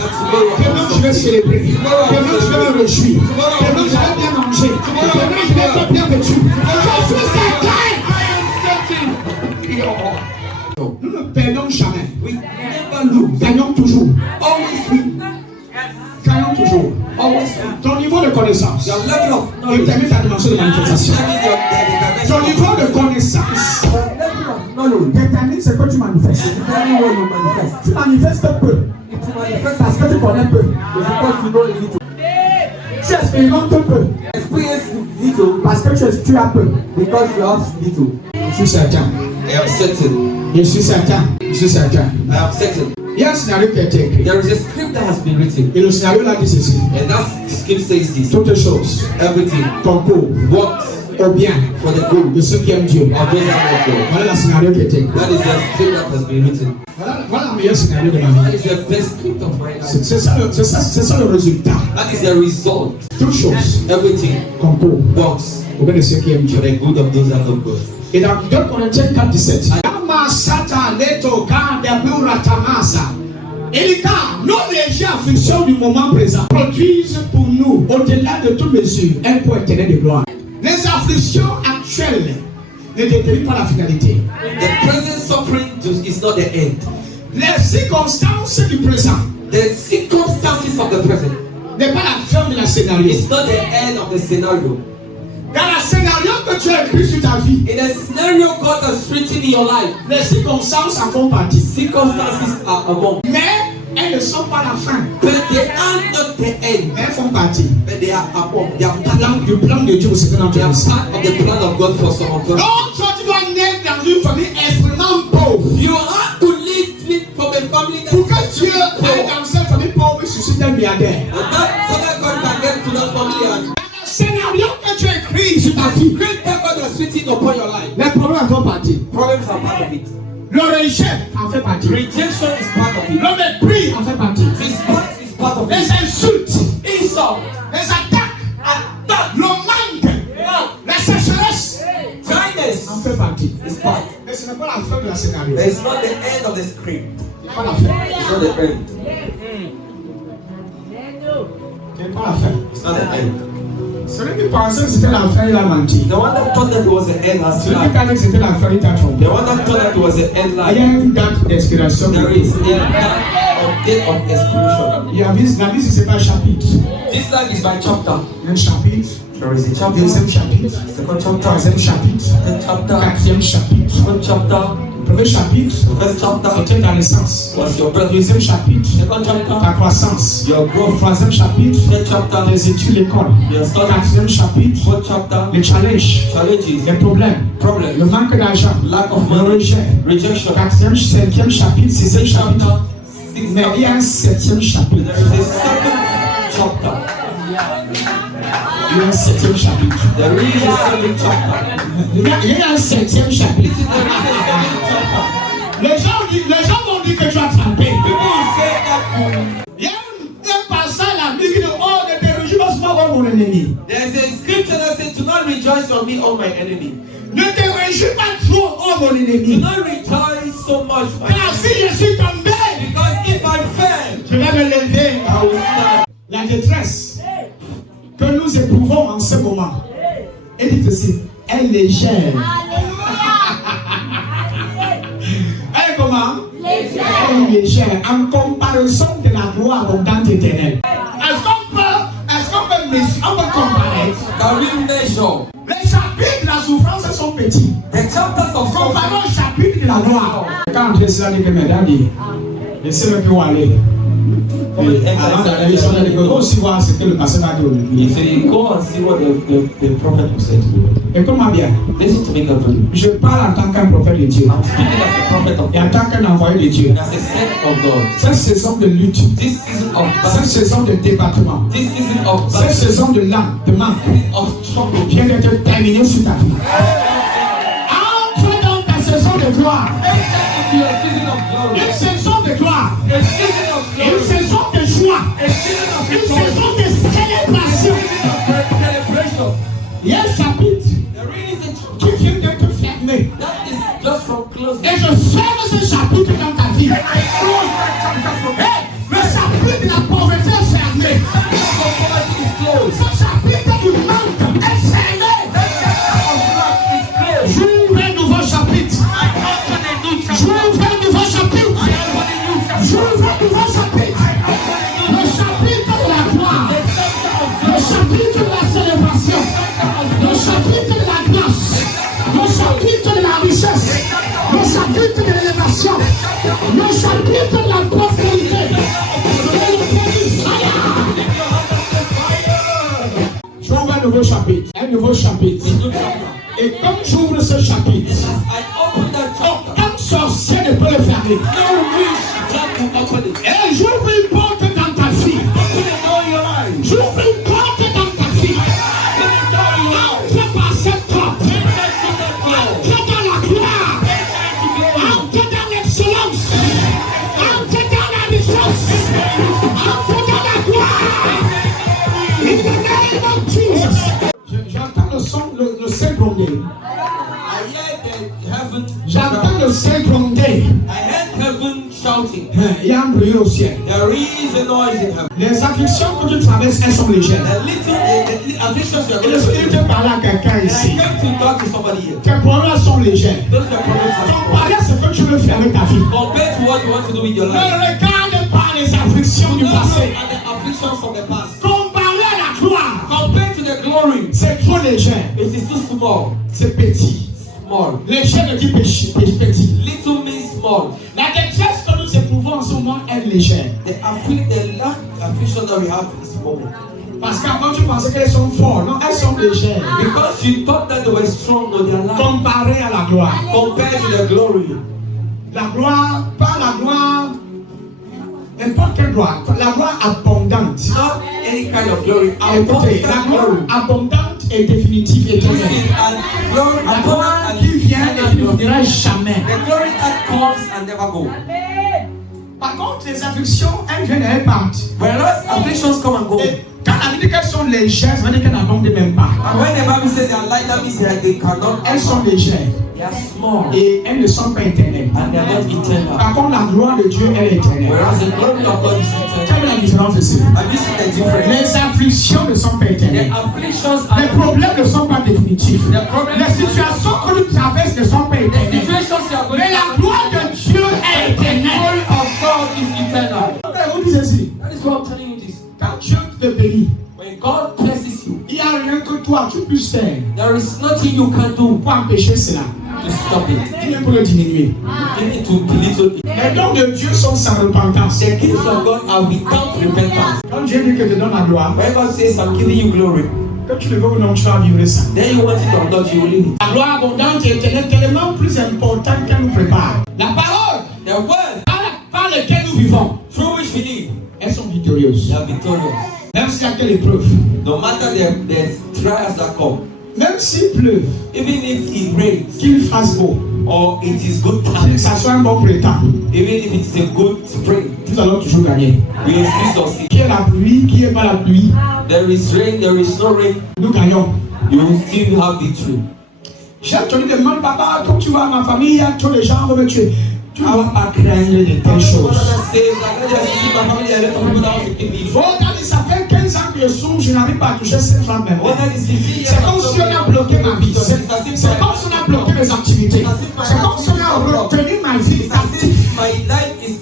Demain je vais célébrer. Demain je vais me réjouir. Demain je vais bien manger. Demain je vais être bien vêtu. Je suis certain. Nous ne perdons jamais. Nous gagnons toujours. Gagnons toujours. Ton niveau de connaissance détermine ta dimension de manifestation. Ton niveau de connaissance détermine ce que tu manifestes. Tu manifestes peu parce que tu connais peu. Tu expérimentes peu parce que tu as peu. Je suis certain. Je suis certain. Je suis certain. Il y a un scénario qui a été écrit. There is a script that has been written. Et le scénario là dit ceci. And that script says this. Toutes choses. Everything. Concours. Works au bien for the good de ceux qui aiment Dieu. of those that love God. Voilà le scénario qui a été écrit. That is the script that has been written. Voilà le meilleur scénario de ma That vie. is the best script of my life. C'est ça le résultat. That is the result. Toutes choses. Everything Concours works au bien de ceux qui aiment Dieu. for the good of those that love God. Et dans 2 Corinthiens 4:17. Nos légères afflictions du moment présent produisent pour nous, au-delà de toute mesure, un point éternel de gloire. Les afflictions actuelles ne déterminent pas la finalité. The present suffering is not the end. Les circonstances du présent The circumstances of the present n'est pas la fin de la scénario. is not the end of the scenario. Dans la scénario que tu as écrit sur ta vie, In the scenario God has written in your life, les circonstances en font partie. circumstances are among, Mais elles ne sont pas la fin. but they are not the end. Mais elles font partie But they are among. They are part, du plan de Dieu pour ce que they are nous part of the plan of God for some of us. Donc, toi, tu dois naître dans une famille extrêmement pauvre. You have to live from a family that Pour que Dieu is aille poor. dans cette famille pauvre, il suscite un milliardaire. And that so that God can get to that family and Le scénario que tu as écrit sur ta vie, great that God has written upon your life. les problèmes en font partie. Problems are part of it. Le rejet en fait partie. Rejection is part of it. Le mépris en fait partie. Respect is part of Les it. insultes, Insult, les attaques, attack, le manque, la sécheresse kindness en fait partie. is part. Mais ce n'est pas la fin de la scénario. It's not the end of the script. Ce n'est pas la fin. It's not the end. Ce n'est pas la fin. It's not the end. Celui qui pensait que c'était la fin, il a menti. The one that thought that it was the end has Celui qui lied. a dit que c'était la fin, il t'a trompé. The one that thought that it was the end Il y a lied. une date d'expiration. There is a date of exclusion. Il y a la Bible, c'est pas chapitre. This life is by chapter. Un chapitre, There is a chapter. deuxième chapitre, Second chapter. troisième chapitre, Third chapter. quatrième chapitre. Third chapter. Premier chapitre, First chapter c'était ta naissance. was your birth. Deuxième chapitre, Second chapter. ta croissance. Your growth. Troisième chapitre, Third chapter. les études, l'école. Your study. Quatrième chapitre, Fourth chapter. les challenges, Challenges. les problèmes, le Problems. manque d'argent, Lack of le money. rejet. Rejection. Quatrième, cinquième chapitre, sixième Sixth chapitre. chapter. Sixth Mais il y a chapter. un septième chapitre. There is a second chapter. Il y a un septième chapitre. There is a second chapter. Il y a un septième chapitre. This is the second chapter. Les gens vont dire que tu as trompé. People will say that Il y a un passage à la Bible qui dit, oh, ne te réjouis pas seulement contre mon ennemi. there's a scripture that says, "Do not rejoice on me, all my enemy. Ne te réjouis pas trop, oh mon Do ennemi. not rejoice so much, my Car si je suis tombé, because if I fail, je vais me lever. I will stand." La détresse que nous éprouvons en ce moment, elle dit ceci, elle est légère. Elle est comment? Elle est légère en comparaison de la gloire abondante éternelle. Est-ce qu'on peut comparer? Can we measure Les chapitres de la souffrance sont petits. the chapters of Comparons suffering? au chapitre de la gloire. Quand Jésus a dit que mesdames, laissez-le plus aller. Et avant d'aller sur les écoles, aussi voir ce que le pasteur va dire. He said, "Go and see what the prophet will say to you." Écoute-moi bien. Listen to me carefully. Je parle en tant qu'un prophète de Dieu I'm speaking as a prophet of et en God, tant qu'un envoyé de Dieu. and as a sent of God. Cette saison de lutte, This season of cette battle, saison de débattement, this season of cette battle, saison de larmes, de manque, of trouble, vient d'être terminée sur ta vie. Entre dans ta saison de gloire, into a season of glory, une saison de gloire, a season of une glory, saison de joie, a season of une victory, saison de célébration. celebration. Il y a un chapitre There is a qui vient d'être fermé. that is just from closing. Et je ferme ce chapitre dans ta vie. Hey, le chapitre de la pauvreté est fermé. Ce chapitre du manque est fermé. J'ouvre un nouveau chapitre. J'ouvre un nouveau chapitre. J'ouvre un nouveau chapitre. Le chapitre de la gloire. Le chapitre de la célébration. Le chapitre de la grâce. Le chapitre de la richesse. Le chapitre de l'élévation. Le chapitre de la prospérité. J'ouvre un nouveau chapitre. Un nouveau chapitre. Et comme j'ouvre ce chapitre, I open that chapter. aucun sorcier ne peut le fermer. No wish that will open it. Et j'ouvre une porte dans ta vie. Open the door in your life. J'ouvre une porte dans ta vie. Open the door in your life. Entre par cette porte. Entre dans la gloire. Entre dans l'excellence. Entre dans la richesse. Entre dans la gloire. In the name of Jesus. J'entends le son, le ciel gronder. I heard the heaven. J'entends le ciel gronder. I heard heaven shouting. Il y a un bruit au ciel. There is a noise in heaven. Les afflictions que tu traverses, elles sont légères. The afflictions you are Et le going Spirit through. te parle à quelqu'un And I ici. came to talk to somebody here. Tes problèmes sont légers. Those are problems are small. Comparé à ce que tu veux faire avec ta vie. Compared to what you want to do with your Ne life. regarde pas les afflictions du Look passé. at the afflictions of the past. Comparé à la gloire, Compared to the glory, c'est trop léger. it is too small. C'est petit. Small. Léger ne dit petit. Little means small. La détresse que nous éprouvons en ce moment est légère. The lack affliction that we have is small. Parce qu'avant tu pensais qu'elles sont fortes. Non, elles sont légères. Because you thought that they were strong, no, they are light. Comparé à la gloire. Compared to the glory. La gloire, pas la gloire. N'importe quelle gloire. La gloire abondante. Not any kind of glory. Écoutez, la gloire abondante et définitive et éternelle. And glory, La gloire qui vient et qui ne finira jamais. the glory that comes and never go. Par contre, les afflictions, elles viennent et elles partent. Whereas afflictions come and go. Et Quand la Bible dit qu'elles sont légères, ça veut dire qu'elles n'abondent même pas. And when the Bible says they are light, that means that they cannot. Elles sont légères. They are small. Et elles ne sont pas éternelles. And they are not eternal. Par contre, la gloire de Dieu, elle est éternelle. Whereas the glory of God is eternal. Quelle est la différence ici? Have you seen the difference? Les afflictions ne sont pas éternelles. The afflictions are. Les problèmes ne sont pas définitifs. The problem. Les situations que nous traversons ne sont pas The éternelles. situations you are going Mais la gloire de Dieu est The glory éternelle. of God is eternal. Vous dites ceci. That is why I'm telling you this. Quand Dieu te bénit, When God blesses you, il n'y a rien que toi tu puisses faire there is nothing you can do pour empêcher cela. to stop it. Il vient pour le diminuer. You need to belittle it. Les dons de Dieu sont sans repentance. The gifts of God are without repentance. Quand Dieu dit que te donne la gloire, When God says, I'm giving you glory, que tu le veux ou non, tu vas vivre ça. then you want it or not, you will live it. La gloire abondante et éternelle est tellement plus importante qu'elle nous prépare. La parole The word par laquelle nous vivons, through which we live, elles sont victorieuses. they are victorious. Même s'il y a quelle épreuve, No matter the trials that come, même s'il pleuve, even if it rains qu'il fasse beau, or it is good que time, ça soit un bon printemps, even if it is a good spring, nous allons toujours gagner. we will still succeed. Qui est la pluie, qui n'est pas la pluie, There is rain, there is no rain, nous gagnons. you will still have victory. J'ai te demande, papa, quand tu vois ma famille, tous les gens vont me tuer. Tu ne vas pas craindre de telles choses. Oh, ça fait 15 ans que je souffre, je n'arrive pas à toucher cette femme même. C'est comme si on a bloqué ma vie. C'est comme si on a bloqué mes activités. C'est comme si on a retenu ma vie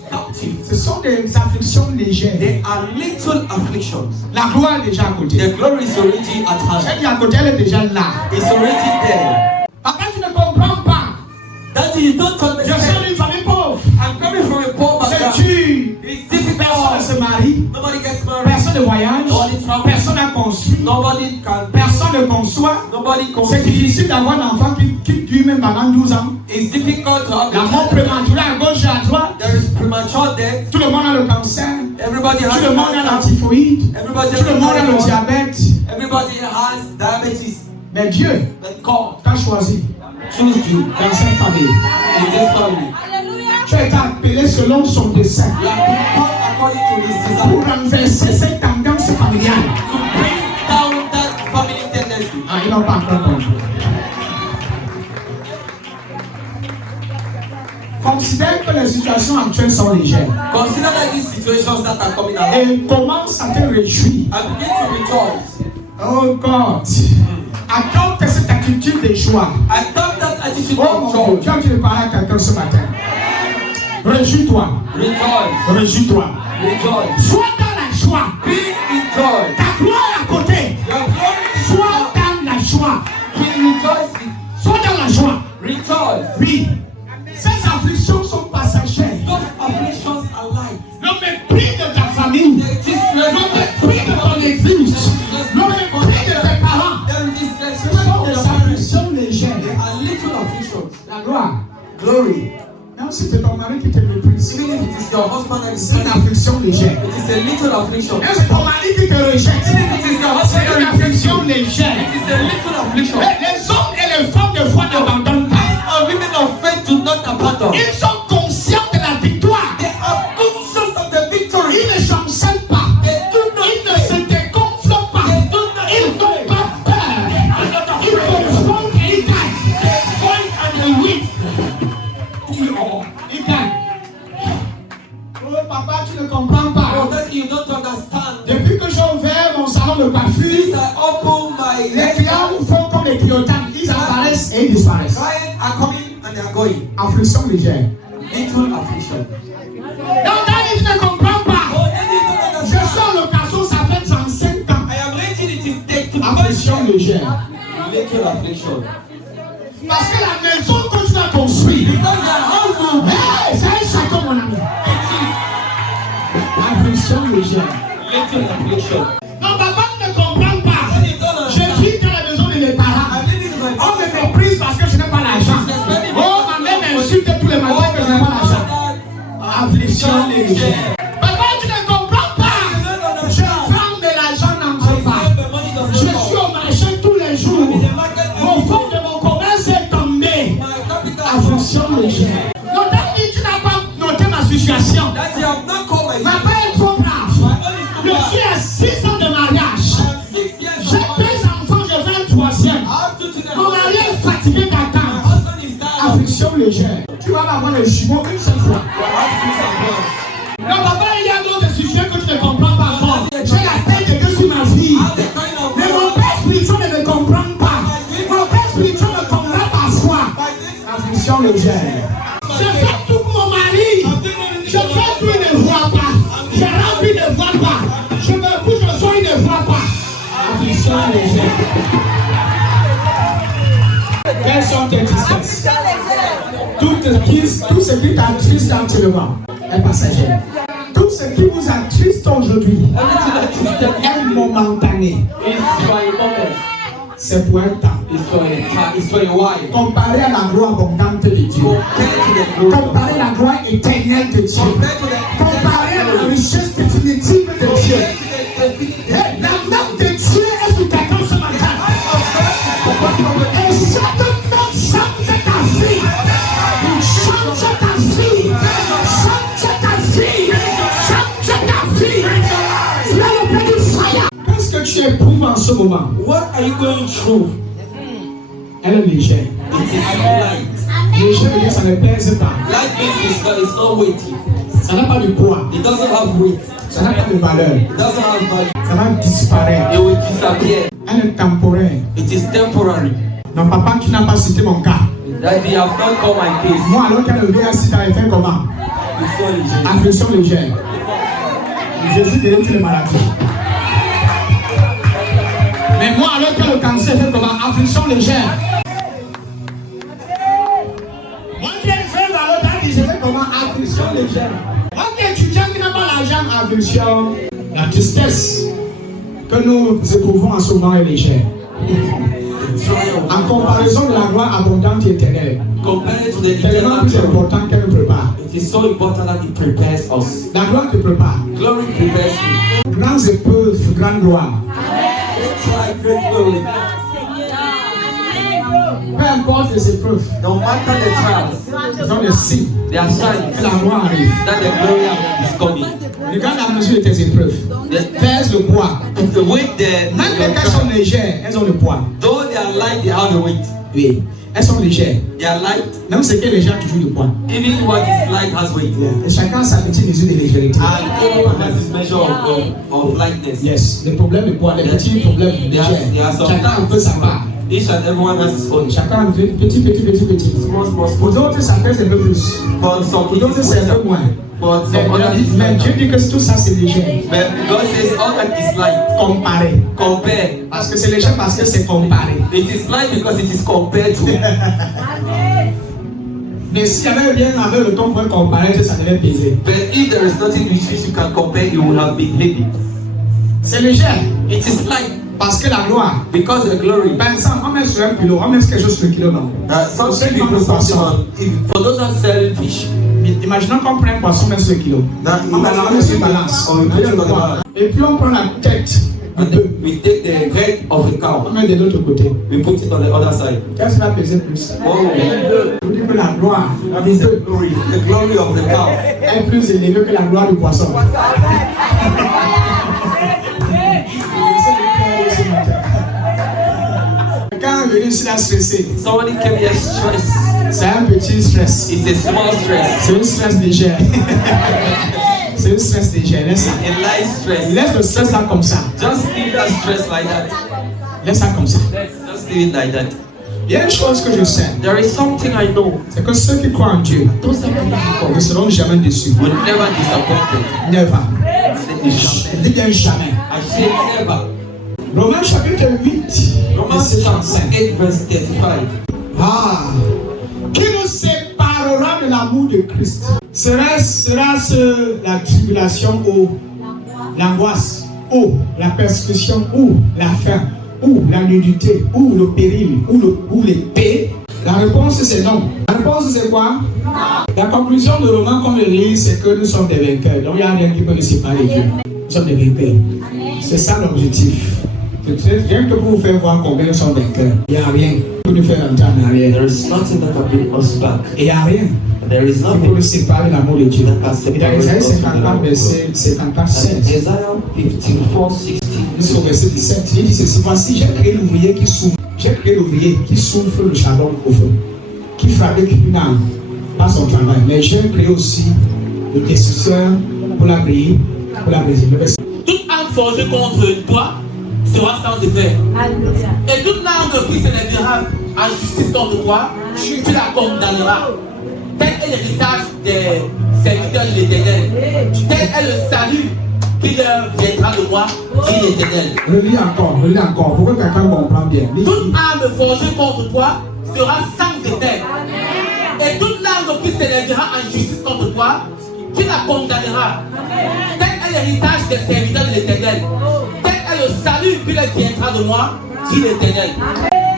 captive. Ce sont des afflictions légères. They are little afflictions. La gloire est déjà à côté. The glory is already at hand. Elle est à côté, elle est déjà là. It's already there. Papa, tu ne comprends pas. That you don't Je understand. suis d'une famille pauvre. I'm coming from a poor C'est background. dur. It's Personne ne difficult. se marie. Nobody gets married. Personne ne voyage. Nobody travels. Personne n'a construit. Nobody can. Personne ne conçoit. Nobody C'est conceives. difficile d'avoir un enfant qui tue même pendant 12 ans. It's difficult to have La mort prématurée à gauche et à droite. There is premature death. Tout le monde a le cancer. Everybody has Tout le monde a la cancer. typhoïde. Everybody Tout le monde a le has diabète. Everybody has diabetes. Mais Dieu But God t'a choisi choose you dans cette famille. in this family. Tu as été appelé selon son dessein You have been called according to His desire pour renverser cette tendance familiale. to bring down that family tendency. Ah, ils n'ont pas encore compris. Considère que les situations actuelles sont légères Consider that these situations that are coming along et commence à te réjouir. and begin to rejoice. Oh God, adopte cette attitude de joie. Adopt that attitude Oh of mon joy. Dieu, quand tu veux parler à quelqu'un ce matin, réjouis-toi, Rejoice. réjouis-toi. Rejoice. Sois dans la joie. Be in joy. Ta gloire est à côté. Your glory Sois dans la joie. be rejoiced. Sois dans la joie. Rejoice. Oui. Ces afflictions sont passagères. Those afflictions are light. Le mépris de ta famille. Le mépris de ton église. Le mépris de tes parents. Ce sont des afflictions légères. A little afflictions. La gloire. Glory. Même si c'est ton mari qui te méprise, Even if it is your husband that is c'est une sinning, affliction légère. it is a little affliction. Même si c'est ton mari qui te rejette, Even if it is your husband c'est une that is affliction légère. it is a little affliction. Les hommes et les femmes de foi n'abandonnent pas. And women of faith do not abandon. Ils sont conscients de la victoire. They are conscious of the victory. Ils ne chancellent pas. They do not Ils ne se dégonflent pas. They do not Ils n'ont pas peur. Ils confrontent et ils gagnent. fight and they win. Ils gagnent. Oh papa, tu ne comprends Oh, pas. that you don't understand. Depuis que j'ai ouvert mon salon de Since coiffure, I open my les clients font comme les clientèles. Ils apparaissent et ils disparaissent. clients are coming and they are going. Affliction légère. Little affliction. Donc, Daniel, je ne comprends pas. Oh, then you don't Je understand. suis en location, ça fait 35 ans. I am renting it is take to Affliction légère. little affliction. Parce que la maison que tu as construite, Because the house will be hey, c'est un château, mon ami. Affliction légère. little affliction. Non, papa ne comprend pas. Then you don't understand. Je vis dans la maison de mes parents. I live in my On me méprise parce que je n'ai pas l'argent. Oh, ma mère m'insulte tous les matins que je n'ai pas l'argent. Affliction légère. Papa, tu ne comprends pas. Je vends de l'argent n'entre pas. Je suis au marché tous les jours. Mon fonds de mon commerce est tombé. Affliction légère. Non, David, tu n'as pas noté ma situation. That you have not called my Ma père est trop brave. Je suis à 6 ans de mariage. activer ta tante. Affliction légère. Tu vas avoir les jumeaux une seule fois. Non, papa, il y a d'autres sujets que tu ne comprends pas encore. J'ai la tête de Dieu sur ma vie. Mais mon père spirituel ne me comprend pas. Mon père spirituel ne comprend pas foi. Affliction légère. Je fais tout pour mon mari. Je fais tout, il ne voit pas. Je rentre, il ne voit pas. Je me couche le soir, il ne voit pas. Affliction légère. Quelles sont tes tristesses? Tout ce qui t'attriste actuellement est passager. Tout ce qui vous attriste aujourd'hui est momentané. C'est pour un temps. Comparé à la gloire abondante de Dieu. Comparé à la gloire éternelle de Dieu. Comparé à la richesse définitive de Dieu. La main de Dieu est sur ta tête ce matin. Et cette main change ta vie. Change ta vie. Change ta vie. Change ta vie. Qu'est-ce que tu éprouves en ce moment? What are you going through? Elle est légère. It is light. Léger veut dire ça ne pèse pas. Light means it's not weighty. Ça n'a pas de poids. It doesn't have weight. Ça n'a pas de valeur. It doesn't have value. Ça va disparaître. It will disappear. Elle est temporaire. It is temporary. Non, papa, tu n'as pas cité mon cas. Daddy, I've not called my case. Moi, alors qu'elle revient assis, t'avais fait comment? It's so legit. Affliction légère. Jésus guérit toutes les maladies. Mais moi, alors que le cancer fait comment? Affliction légère. Moi qui ai fait dans l'autre, je fais comment? Affliction légère. Moi qui est étudiant qui n'a pas l'argent, affliction. La tristesse que nous éprouvons en ce moment est légère. En comparaison de la gloire abondante et éternelle, tellement plus important qu'elle nous prépare. It is so important that it prepares us. La gloire te prépare. Glory prepares you. Grandes épreuves, grande gloire. Peu importe les épreuves, No matter the trials, ce sont des signes they are signs que la gloire arrive. that the glory is coming. Regarde la mesure de tes épreuves. Pèse le poids. The weight Même qu'elles sont légères, elles ont le poids. though they are light, they have the weight. Oui, elles sont légères. They are light. Même ce qui est léger a toujours le poids. Even what is light has weight. Et chacun a sa petite mesure de légèreté. And everyone has his measure of lightness. Yes, les problèmes de poids, les petits problèmes légers. Chacun a un peu sa part. Each and everyone has his own. Chacun a un petit. Pour d'autres, ça pèse un peu plus. But some Pour d'autres, c'est un peu moins. But some others is Mais Dieu dit que tout ça c'est léger. But God says all that is light. Comparé. Compare. Parce que c'est léger parce que c'est comparé. It is light because it is compared to. Mais s'il y avait rien avec le temps pour comparer, ça devait peser. But if there is nothing which you can compare, it would have been heavy. C'est léger. It is light Parce que la gloire. because the glory. Par exemple, on met sur 1 kilo, on met quelque chose sur 1 kilo, non? Some people something on. For those that sell fish. Imaginons qu'on prend un poisson, on met sur 1 kilo. On met sur une balance. Et puis on prend la tête. And then we take the head of the cow. On met de l'autre côté. We put it on the other side. Qu'est-ce qui va peser plus? Oh, Vous dites que la gloire that is the glory of the cow. est plus élevée que la gloire du poisson. Quand on est venu ici là stressé, Somebody came here stressed. c'est un petit stress. It's a small stress. C'est un stress léger. C'est un stress léger, laisse ça. A light stress. Laisse le stress là comme ça. Just leave that stress like that. Laisse ça comme ça. Just leave it like that. Il y a une chose que je sais, There is something I know. c'est que ceux qui croient en Dieu Those that believe in God ne seront jamais déçus. will never disappointed. Never. Say jamais. Dis bien jamais. I say never. Romains chapitre 8, Romans verset 35. chapter 8 verse 35. Ah, qui nous séparera de l'amour de Christ? Sera-ce la tribulation ou l'angoisse ou la persécution ou la faim ou la nudité ou le péril ou l'épée? La réponse c'est non. La réponse c'est quoi? La conclusion de Romains comme le lit, c'est que nous sommes des vainqueurs. Donc il n'y a rien qui peut nous séparer de Dieu. Nous sommes des vainqueurs. C'est ça l'objectif. Rien que pour vous faire voir combien nous sommes vainqueurs. Il n'y a rien pour nous faire entrer en arrière. There is nothing that can bring us back. Il n'y a rien There is pour nothing. nous séparer de l'amour de Dieu. Et dans Isaïe 54, verset 54, 16. Isaiah 54:16. Jusqu'au verset 17, il dit ceci, voici, j'ai créé l'ouvrier qui souffle. J'ai créé l'ouvrier qui souffle le charbon au feu, qui fabrique une âme, pas son travail. Mais j'ai créé aussi le destructeur pour la briser. Toute âme forgée contre toi sera sans effet. Et toute âme qui s'élèvera en justice contre toi, tu la condamneras. Tel est l'héritage des serviteurs de l'Éternel. Tel est le salut qui leur viendra de moi, dit l'Éternel. Relis encore, pour que quelqu'un comprenne bien. Toute âme forgée contre toi sera sans effet. Et toute langue qui s'élèvera en justice contre toi, tu la condamneras. Tel est l'héritage des serviteurs de l'Éternel. Tel est le salut qui leur viendra de moi, dit l'Éternel.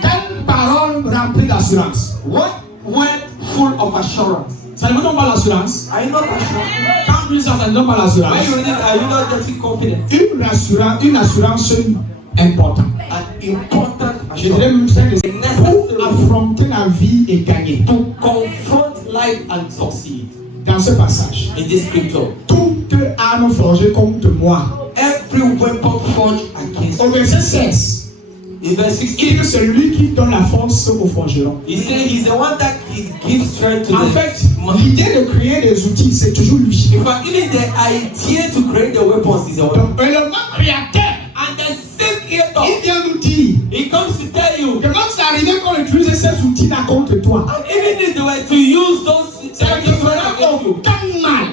Quelle parole remplie d'assurance? What word full of assurance? Ça ne vous donne pas l'assurance? Are you not assured? Quand plus ça ne donne pas l'assurance. When you read it, are you not getting confident? Une assurance importante. An important Je dirais assurance. même ça pour affronter la vie et gagner. To confront life and succeed. Dans ce passage, In this scripture, toute arme forgée contre moi. every weapon forged against Au verset 16, in verse il 16, dit que c'est lui qui donne la force au forgeron. he said he's the one that gives strength to En the fait, l'idée de créer des outils, c'est toujours lui. in fact, even the idea to create the weapons is a weapon. Donc, le même créateur, And the same creator, il vient nous dire he comes to tell you, que même c'est arrivé qu'on utilise ces outils-là contre toi, and even if they were to use those ça ne te fera against you, aucun mal.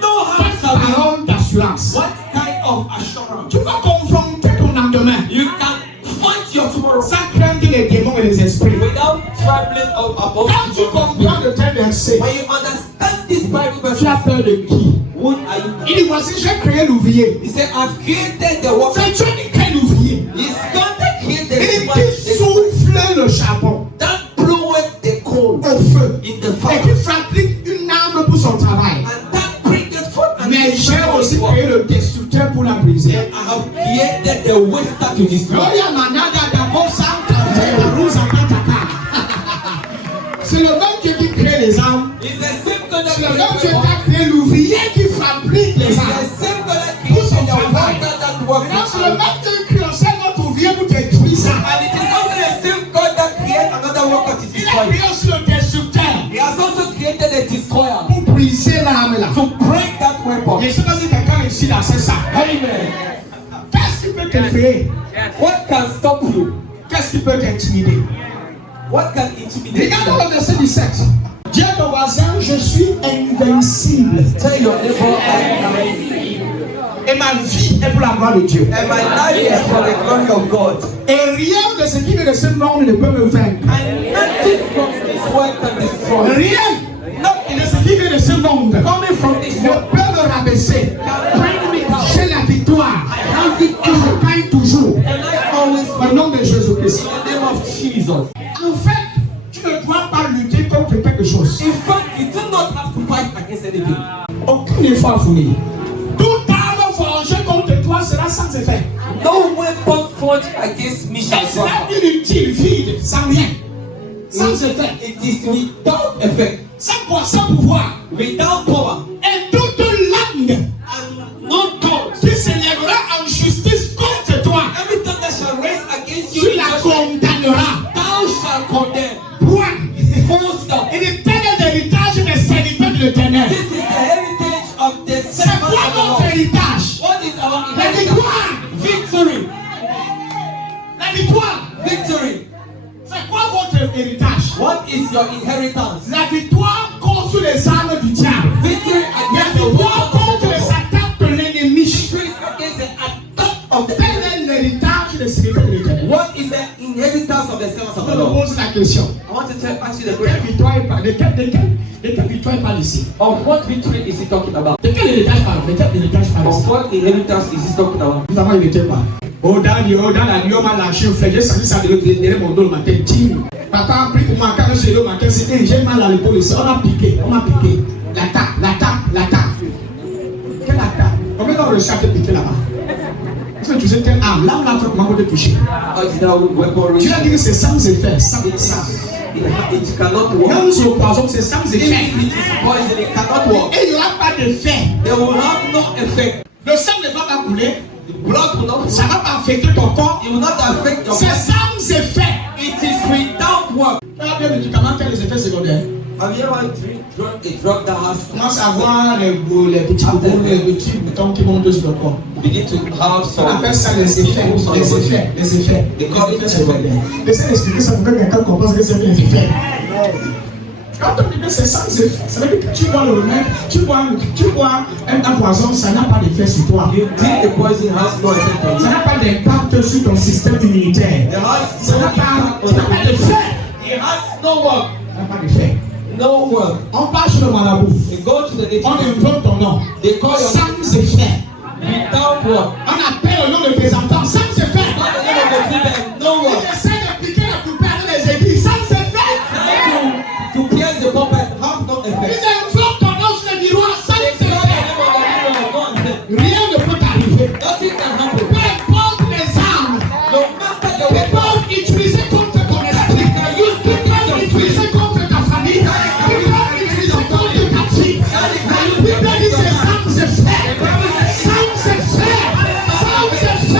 no harm shall be. Parole d'assurance. What kind of assurance? Tu vas confronter ton lendemain You can fight your tomorrow sans craindre les démons et les esprits. without traveling about Quand tu comprends de tel verset, when you understand this Bible verse, tu as peur de qui? what are you? Il dit voici, j'ai créé l'ouvrier. He said, I've created the work. C'est Dieu qui crée l'ouvrier. He's going to create the Il dit woman qui souffle le charbon that bloweth the coal au feu in the et fire qui fabrique une arme pour son travail. and that bringeth forth an Mais j'ai aussi work. créé le destructeur pour la briser. I have created the waster to destroy. Gloria manada da bossa la rusa kataka. C'est le même Dieu qui crée les armes. It's the same God that C'est le même Dieu created the qui a créé l'ouvrier qui fabrique les It's armes. the same God that created the worker that works. Maintenant, c'est le même Dieu qui enseigne notre ouvrier pour détruire ça. And it is also the same God that created another worker to Il a destroy. créé aussi le destructeur He has also created a destroyer pour briser l'arme là. to break that weapon. Je ne sais pas si quelqu'un réussit là, c'est ça. Amen. Qu'est-ce qui peut t'effrayer? What can stop you? Qu'est-ce qui peut t'intimider? What can intimidate Regarde you? le verset 17. Dis à ton voisin, je suis invincible. Tell your neighbor, I am, Et ma vie est pour la gloire de Dieu. and my life is for the glory of God. Et rien de ce qui vient de ce monde ne peut me vaincre. And nothing from this world can destroy. Rien de ce qui vient de ce monde Coming from this ne world peut me rabaisser. can bring me down. J'ai la victoire. I have it Et je gagne toujours. and I always Au nom de Jésus-Christ. in the name of Jesus. En fait, tu ne dois pas lutter contre quelque chose. In fact, you do not have to fight against anything. Aucun effort à fournir. Toute arme forgée contre toi sera sans effet. No weapon forged against me shall Elle sera prosper. inutile, vide, sans rien. Sans effet. It is without effect, Sans pouvoir. without power, Et toute langue and no God. qui s'élèvera en justice contre toi, Every tongue that shall raise against you, tu la condamneras. thou shalt condemn. Point. Full stop. Et le tel est l'héritage des serviteurs de l'Éternel. This is the heritage of the C'est servants quoi of the notre Lord. héritage? What is our La inheritance? victoire. Victory. La victoire. Victory. C'est quoi votre héritage? What is your inheritance? La victoire contre les armes du diable. Victory La against the victoire weapons of contre the les Lord. attaques de l'ennemi. Victory is against the attack of the Quel enemy. est l'héritage des serviteurs de l'Éternel? What is the inheritance of the servants of Je the me Lord? pose la question. I want to ask you the De quelle question. victoire il parle? De quelle victoire il parle ici? Of what victory is he talking about? De quel héritage parle? De quel héritage parle ici? Of what inheritance is he talking about? Nous avons hérité quoi? Oh, dans la nuit, on m'a lâché au fait. J'ai senti ça derrière mon dos le matin. Tim. Papa a pris pour moi quand je suis le matin. C'était j'ai mal à l'épaule ici. On m'a piqué. L'attaque. Quelle attaque? Combien d'heures le chat te piqué là-bas? Est-ce que tu sais quelle arme? Là, on a fait comment pour te toucher? How is that weapon Tu as dit que c'est sans effet. Sans. It cannot work. Même sur le poison, c'est sans Even effet. if it is poison, it cannot work. Et il n'y aura pas d'effet. They will have no effect. Le sang ne va pas couler. blood will not Ça ne va pas affecter ton corps. it will not affect your C'est body. sans effet. It is without work. Tu as bien médicament qui a les effets secondaires. Have you ever drunk a drug that has Tu commences à voir les petits boutons qui montent sur le corps. begin to have On some appelle ça les effets. Les effets. They call it secondaires. Laissez expliquer ça pour que quelqu'un comprenne ce que c'est les effets. Quand on dit que c'est sans effet, ça veut dire que tu bois le remède, tu bois un poison, ça n'a pas d'effet sur toi. you think the poison has no effect on Ça you. n'a pas d'impact sur ton système immunitaire. It has Ça n'a pas d'effet. It has no work. Ça n'a pas d'effet. No work. On part sur le marabout. You go to the On native. invoque ton nom. They call your Sans effet. without work. On appelle le nom de tes enfants. Sans effet. Not the name of the children. No work. Ils essaient de piquer la poupée dans les églises. Sans effet. To pierce the puppet have no Ils effect. invoquent ton nom sur le miroir. Sans They effet. call the name of the children. No effect. Rien ne peut t'arriver. Nothing can happen. Peu importe les armes. No matter the Ils weapon. peuvent utiliser contre ton esprit. Ils peuvent utiliser contre ta famille. Ils peuvent utiliser contre ta fille. La Bible dit c'est sans effet. Sans effet. Sans effet.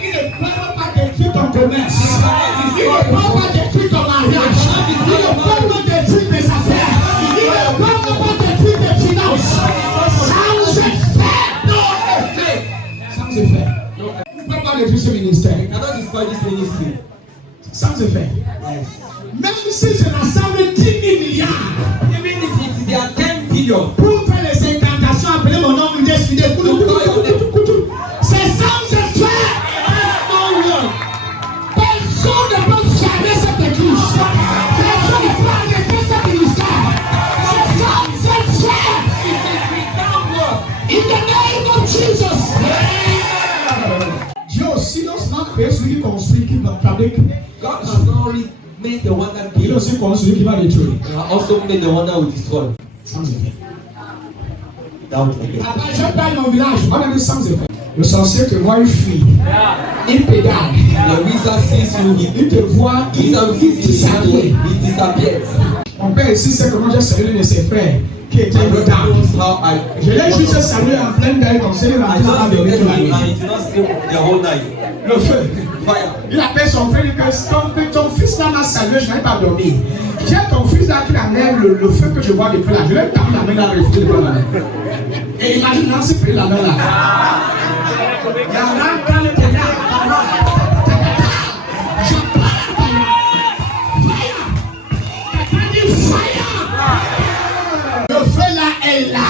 Ils ne peuvent pas détruire ton commerce. Ils ne peuvent pas détruire ton mariage. Ils ne peuvent pas détruire tes affaires. Ils ne peuvent pas détruire tes finances. Sans effet. Sans effet. Ils ne peuvent pas détruire ce ministère. You cannot destroy this ministry. Sans effet. Même si je rassemble 10 000 milliards Even if there are 10 billion. pour faire les incantations, appeler mon nom, une décider, c'est sans effet. Personne ne peut fermer cette église. Personne ne peut arrêter cette ministère. C'est sans effet. In the name of Jesus. Dieu aussi non seulement créé celui qui construit, qui fabrique, God has not only made the one that il a gives, aussi construit celui qui va détruire. He has also made the one that will destroy. Sans effet. Without effect. Après, je parle mon village, on a dit sans effet. Le sorcier te voit une fille, il pédale, The wizard sees you, il te voit, he disappear. disappears. Mon père ici sait comment j'ai salué l'un de ses frères qui était My brother retard. knows how I. Je l'ai juste salué en pleine d'air comme ça, il I a just pas dormi looked toute at la him nuit. and he did not sleep the whole night. Le feu. Fire. Il appelle son frère, il dit que ton fils là m'a salué, je n'avais pas dormi. J'ai ton fils là qui amène le feu que je vois depuis là. Je vais taper la main là, le feu de la main. Et imagine Nancy pris la main là. Il y a un grand ténèbre. Je parle. Fire. Quelqu'un dit fire. Le feu là est là.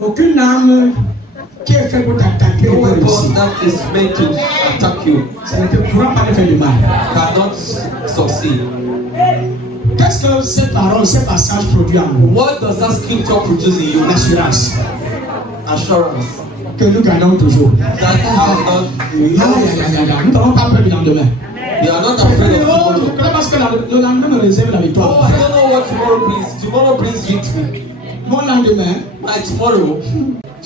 Aucune âme qui est faite pour t'attaquer No ne peut weapon réussir. that is meant to attack you Ça ne te pourra pas te faire du mal. cannot succeed. Qu'est-ce que cette parole, ce passage produit en nous? What does that scripture produce in you? L'assurance Assurance que nous gagnons toujours. that you are Nous n'avons pas peur du lendemain. you are not afraid of tomorrow. Parce que le lendemain nous réserve la Oh, victoire. I don't know what tomorrow brings. Tomorrow brings victory. Mon lendemain, My tomorrow,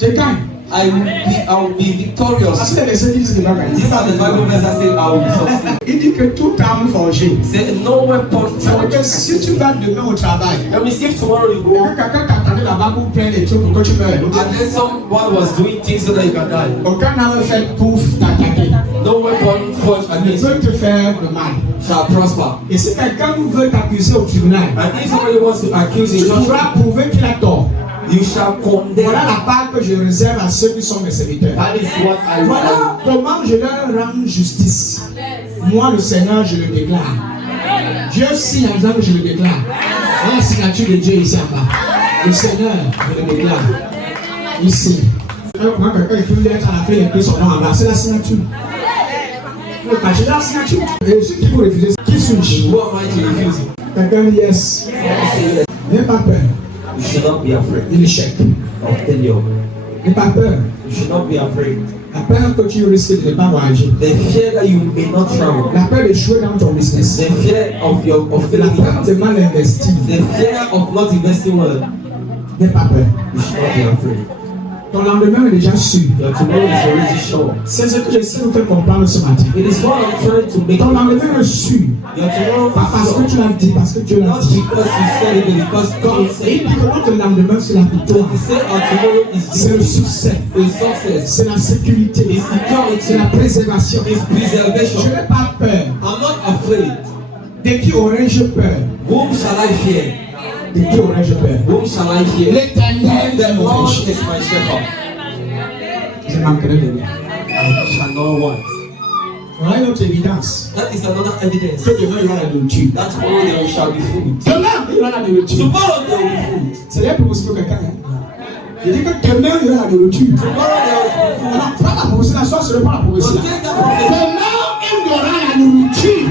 je gagne. I will be victorious. Parce que les versets disent qu'il va gagner. These are the Bible verses that say I will succeed. Il dit que toute arme forgée. Say no weapon Ça veut dire que forged. si tu vas demain au travail, That means if tomorrow you et go que quelqu'un t'attendait là-bas pour prendre les trucs pour que tu meurs, and then someone was doing things so that you can die, aucun arme fait pour t'attaquer. no weapon forged Il against veut you te faire le mal. shall prosper. Et si quelqu'un veut t'accuser au tribunal, And if somebody wants to accuse tu you, pourras prouver qu'il a tort. you shall condemn. Voilà la part que je réserve à ceux qui sont mes serviteurs. That is what I want. Voilà comment je leur rends justice. Moi, le Seigneur, je le déclare. Dieu signe en disant que je le déclare. Voilà la signature de Dieu ici en bas. Le Seigneur, je le déclare. Ici. Comment quelqu'un écrit une lettre à la fin, il écrit son nom en bas. C'est la signature. J'ai la signature. Et ceux qui vont refuser, qui suis-je? Who am I to refuse it? Quelqu'un dit yes. N'aie pas peur. You should not be afraid De l'échec. of failure. N'aie pas peur. You should not be afraid. La peur que tu risques de ne pas voyager. The fear that you may not travel. La peur d'échouer dans ton business. The fear of La failing. peur de mal investir. The fear of not investing well. N'aie pas peur. You should not be afraid. Ton lendemain est déjà sûr. Your tomorrow is already sure. C'est ce que j'essaie de faire comprendre ce matin. It is what I'm trying to make. Ton lendemain est sûr. Your tomorrow Pas parce is que sure. tu l'as dit, parce que Dieu l'a Not dit. because you said it, but because God Et said il it. dit que notre lendemain, c'est la victoire. He said our tomorrow is C'est le succès. is success. C'est la sécurité. Is security. C'est la préservation. Is Je preservation. n'ai pas peur. I'm not afraid. De qui aurais-je peur? Whom shall I fear? De qui aurais-je peur? Whom shall I fear? L'Éternel The est mon Lord péché. is my shepherd. Je manquerai de rien. I shall not want. Voilà une autre évidence. That is another evidence. Que demain il y aura la nourriture. That tomorrow there shall be food. Demain il y aura la nourriture. Tomorrow there will be food. C'est là pour vous quelqu'un. Je dis que demain il y aura la nourriture. Tomorrow there will be food. Alors prends la prophétie, la soir ce n'est pas la prophétie. So take that prophecy. Demain il y aura la nourriture.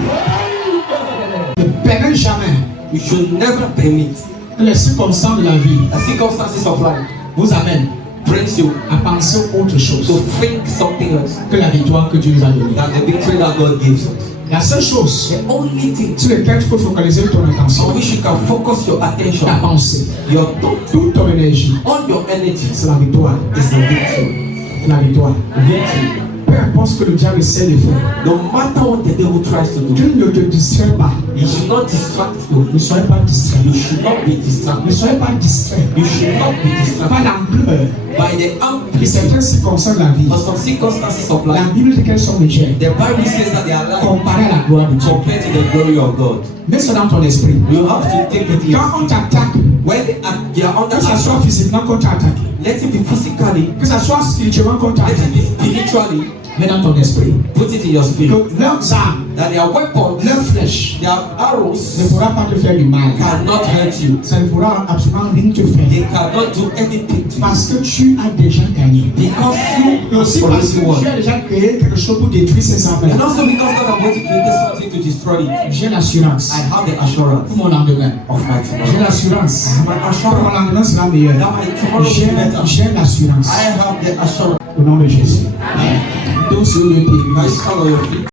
Ne permets jamais You should never permit que les circonstances de la vie the circumstances of life vous amènent brings you à penser autre chose to think something else que la victoire que Dieu nous a donnée. than the victory that God gives us. La seule chose The only thing sur laquelle tu peux focaliser ton attention, on which you can focus your attention, ta pensée, your thought, toute ton énergie, all your energy c'est la victoire. is the victory. C'est la victoire. Victory. Peu importe ce que le diable essaie de faire, No matter what the devil tries to do, Dieu ne te distrait pas. you should not distract you. Ne soyez pas distrait. You should not be Ne distracted. soyez pas distrait. You should not be Pas distracted l'ampleur by the de amplitude certaines circonstances de la vie. or some circumstances of La life. Bible dit qu'elles sont légères The Bible says that they are light comparées à la gloire de Dieu. compared to the glory of God. Mets ça dans ton esprit. You have to take it easy. Quand on t'attaque, When they are under que ça soit attack, physiquement qu'on t'attaque, let it be physically, que ça soit spirituellement qu'on let t'attaque, it be spiritually, mets dans ton esprit. put it in your spirit. Que leurs armes, That their weapons, leurs flèches their ne arrows pourra pas te faire du mal. cannot hurt you. Ça ne pourra absolument rien te faire. They cannot do anything to you. Parce que tu as déjà gagné. Because Et you aussi have parce que already won. tu as déjà créé quelque chose pour détruire ces armes. And also because God has already created something to destroy it. J'ai l'assurance I have the assurance pour mon lendemain. of my J'ai tomorrow. l'assurance I have my pour mon assurance. lendemain sera meilleur. That my tomorrow will be better. J'ai l'assurance I have the assurance. au nom de Jésus. Donc sur le pied. I stand on your feet.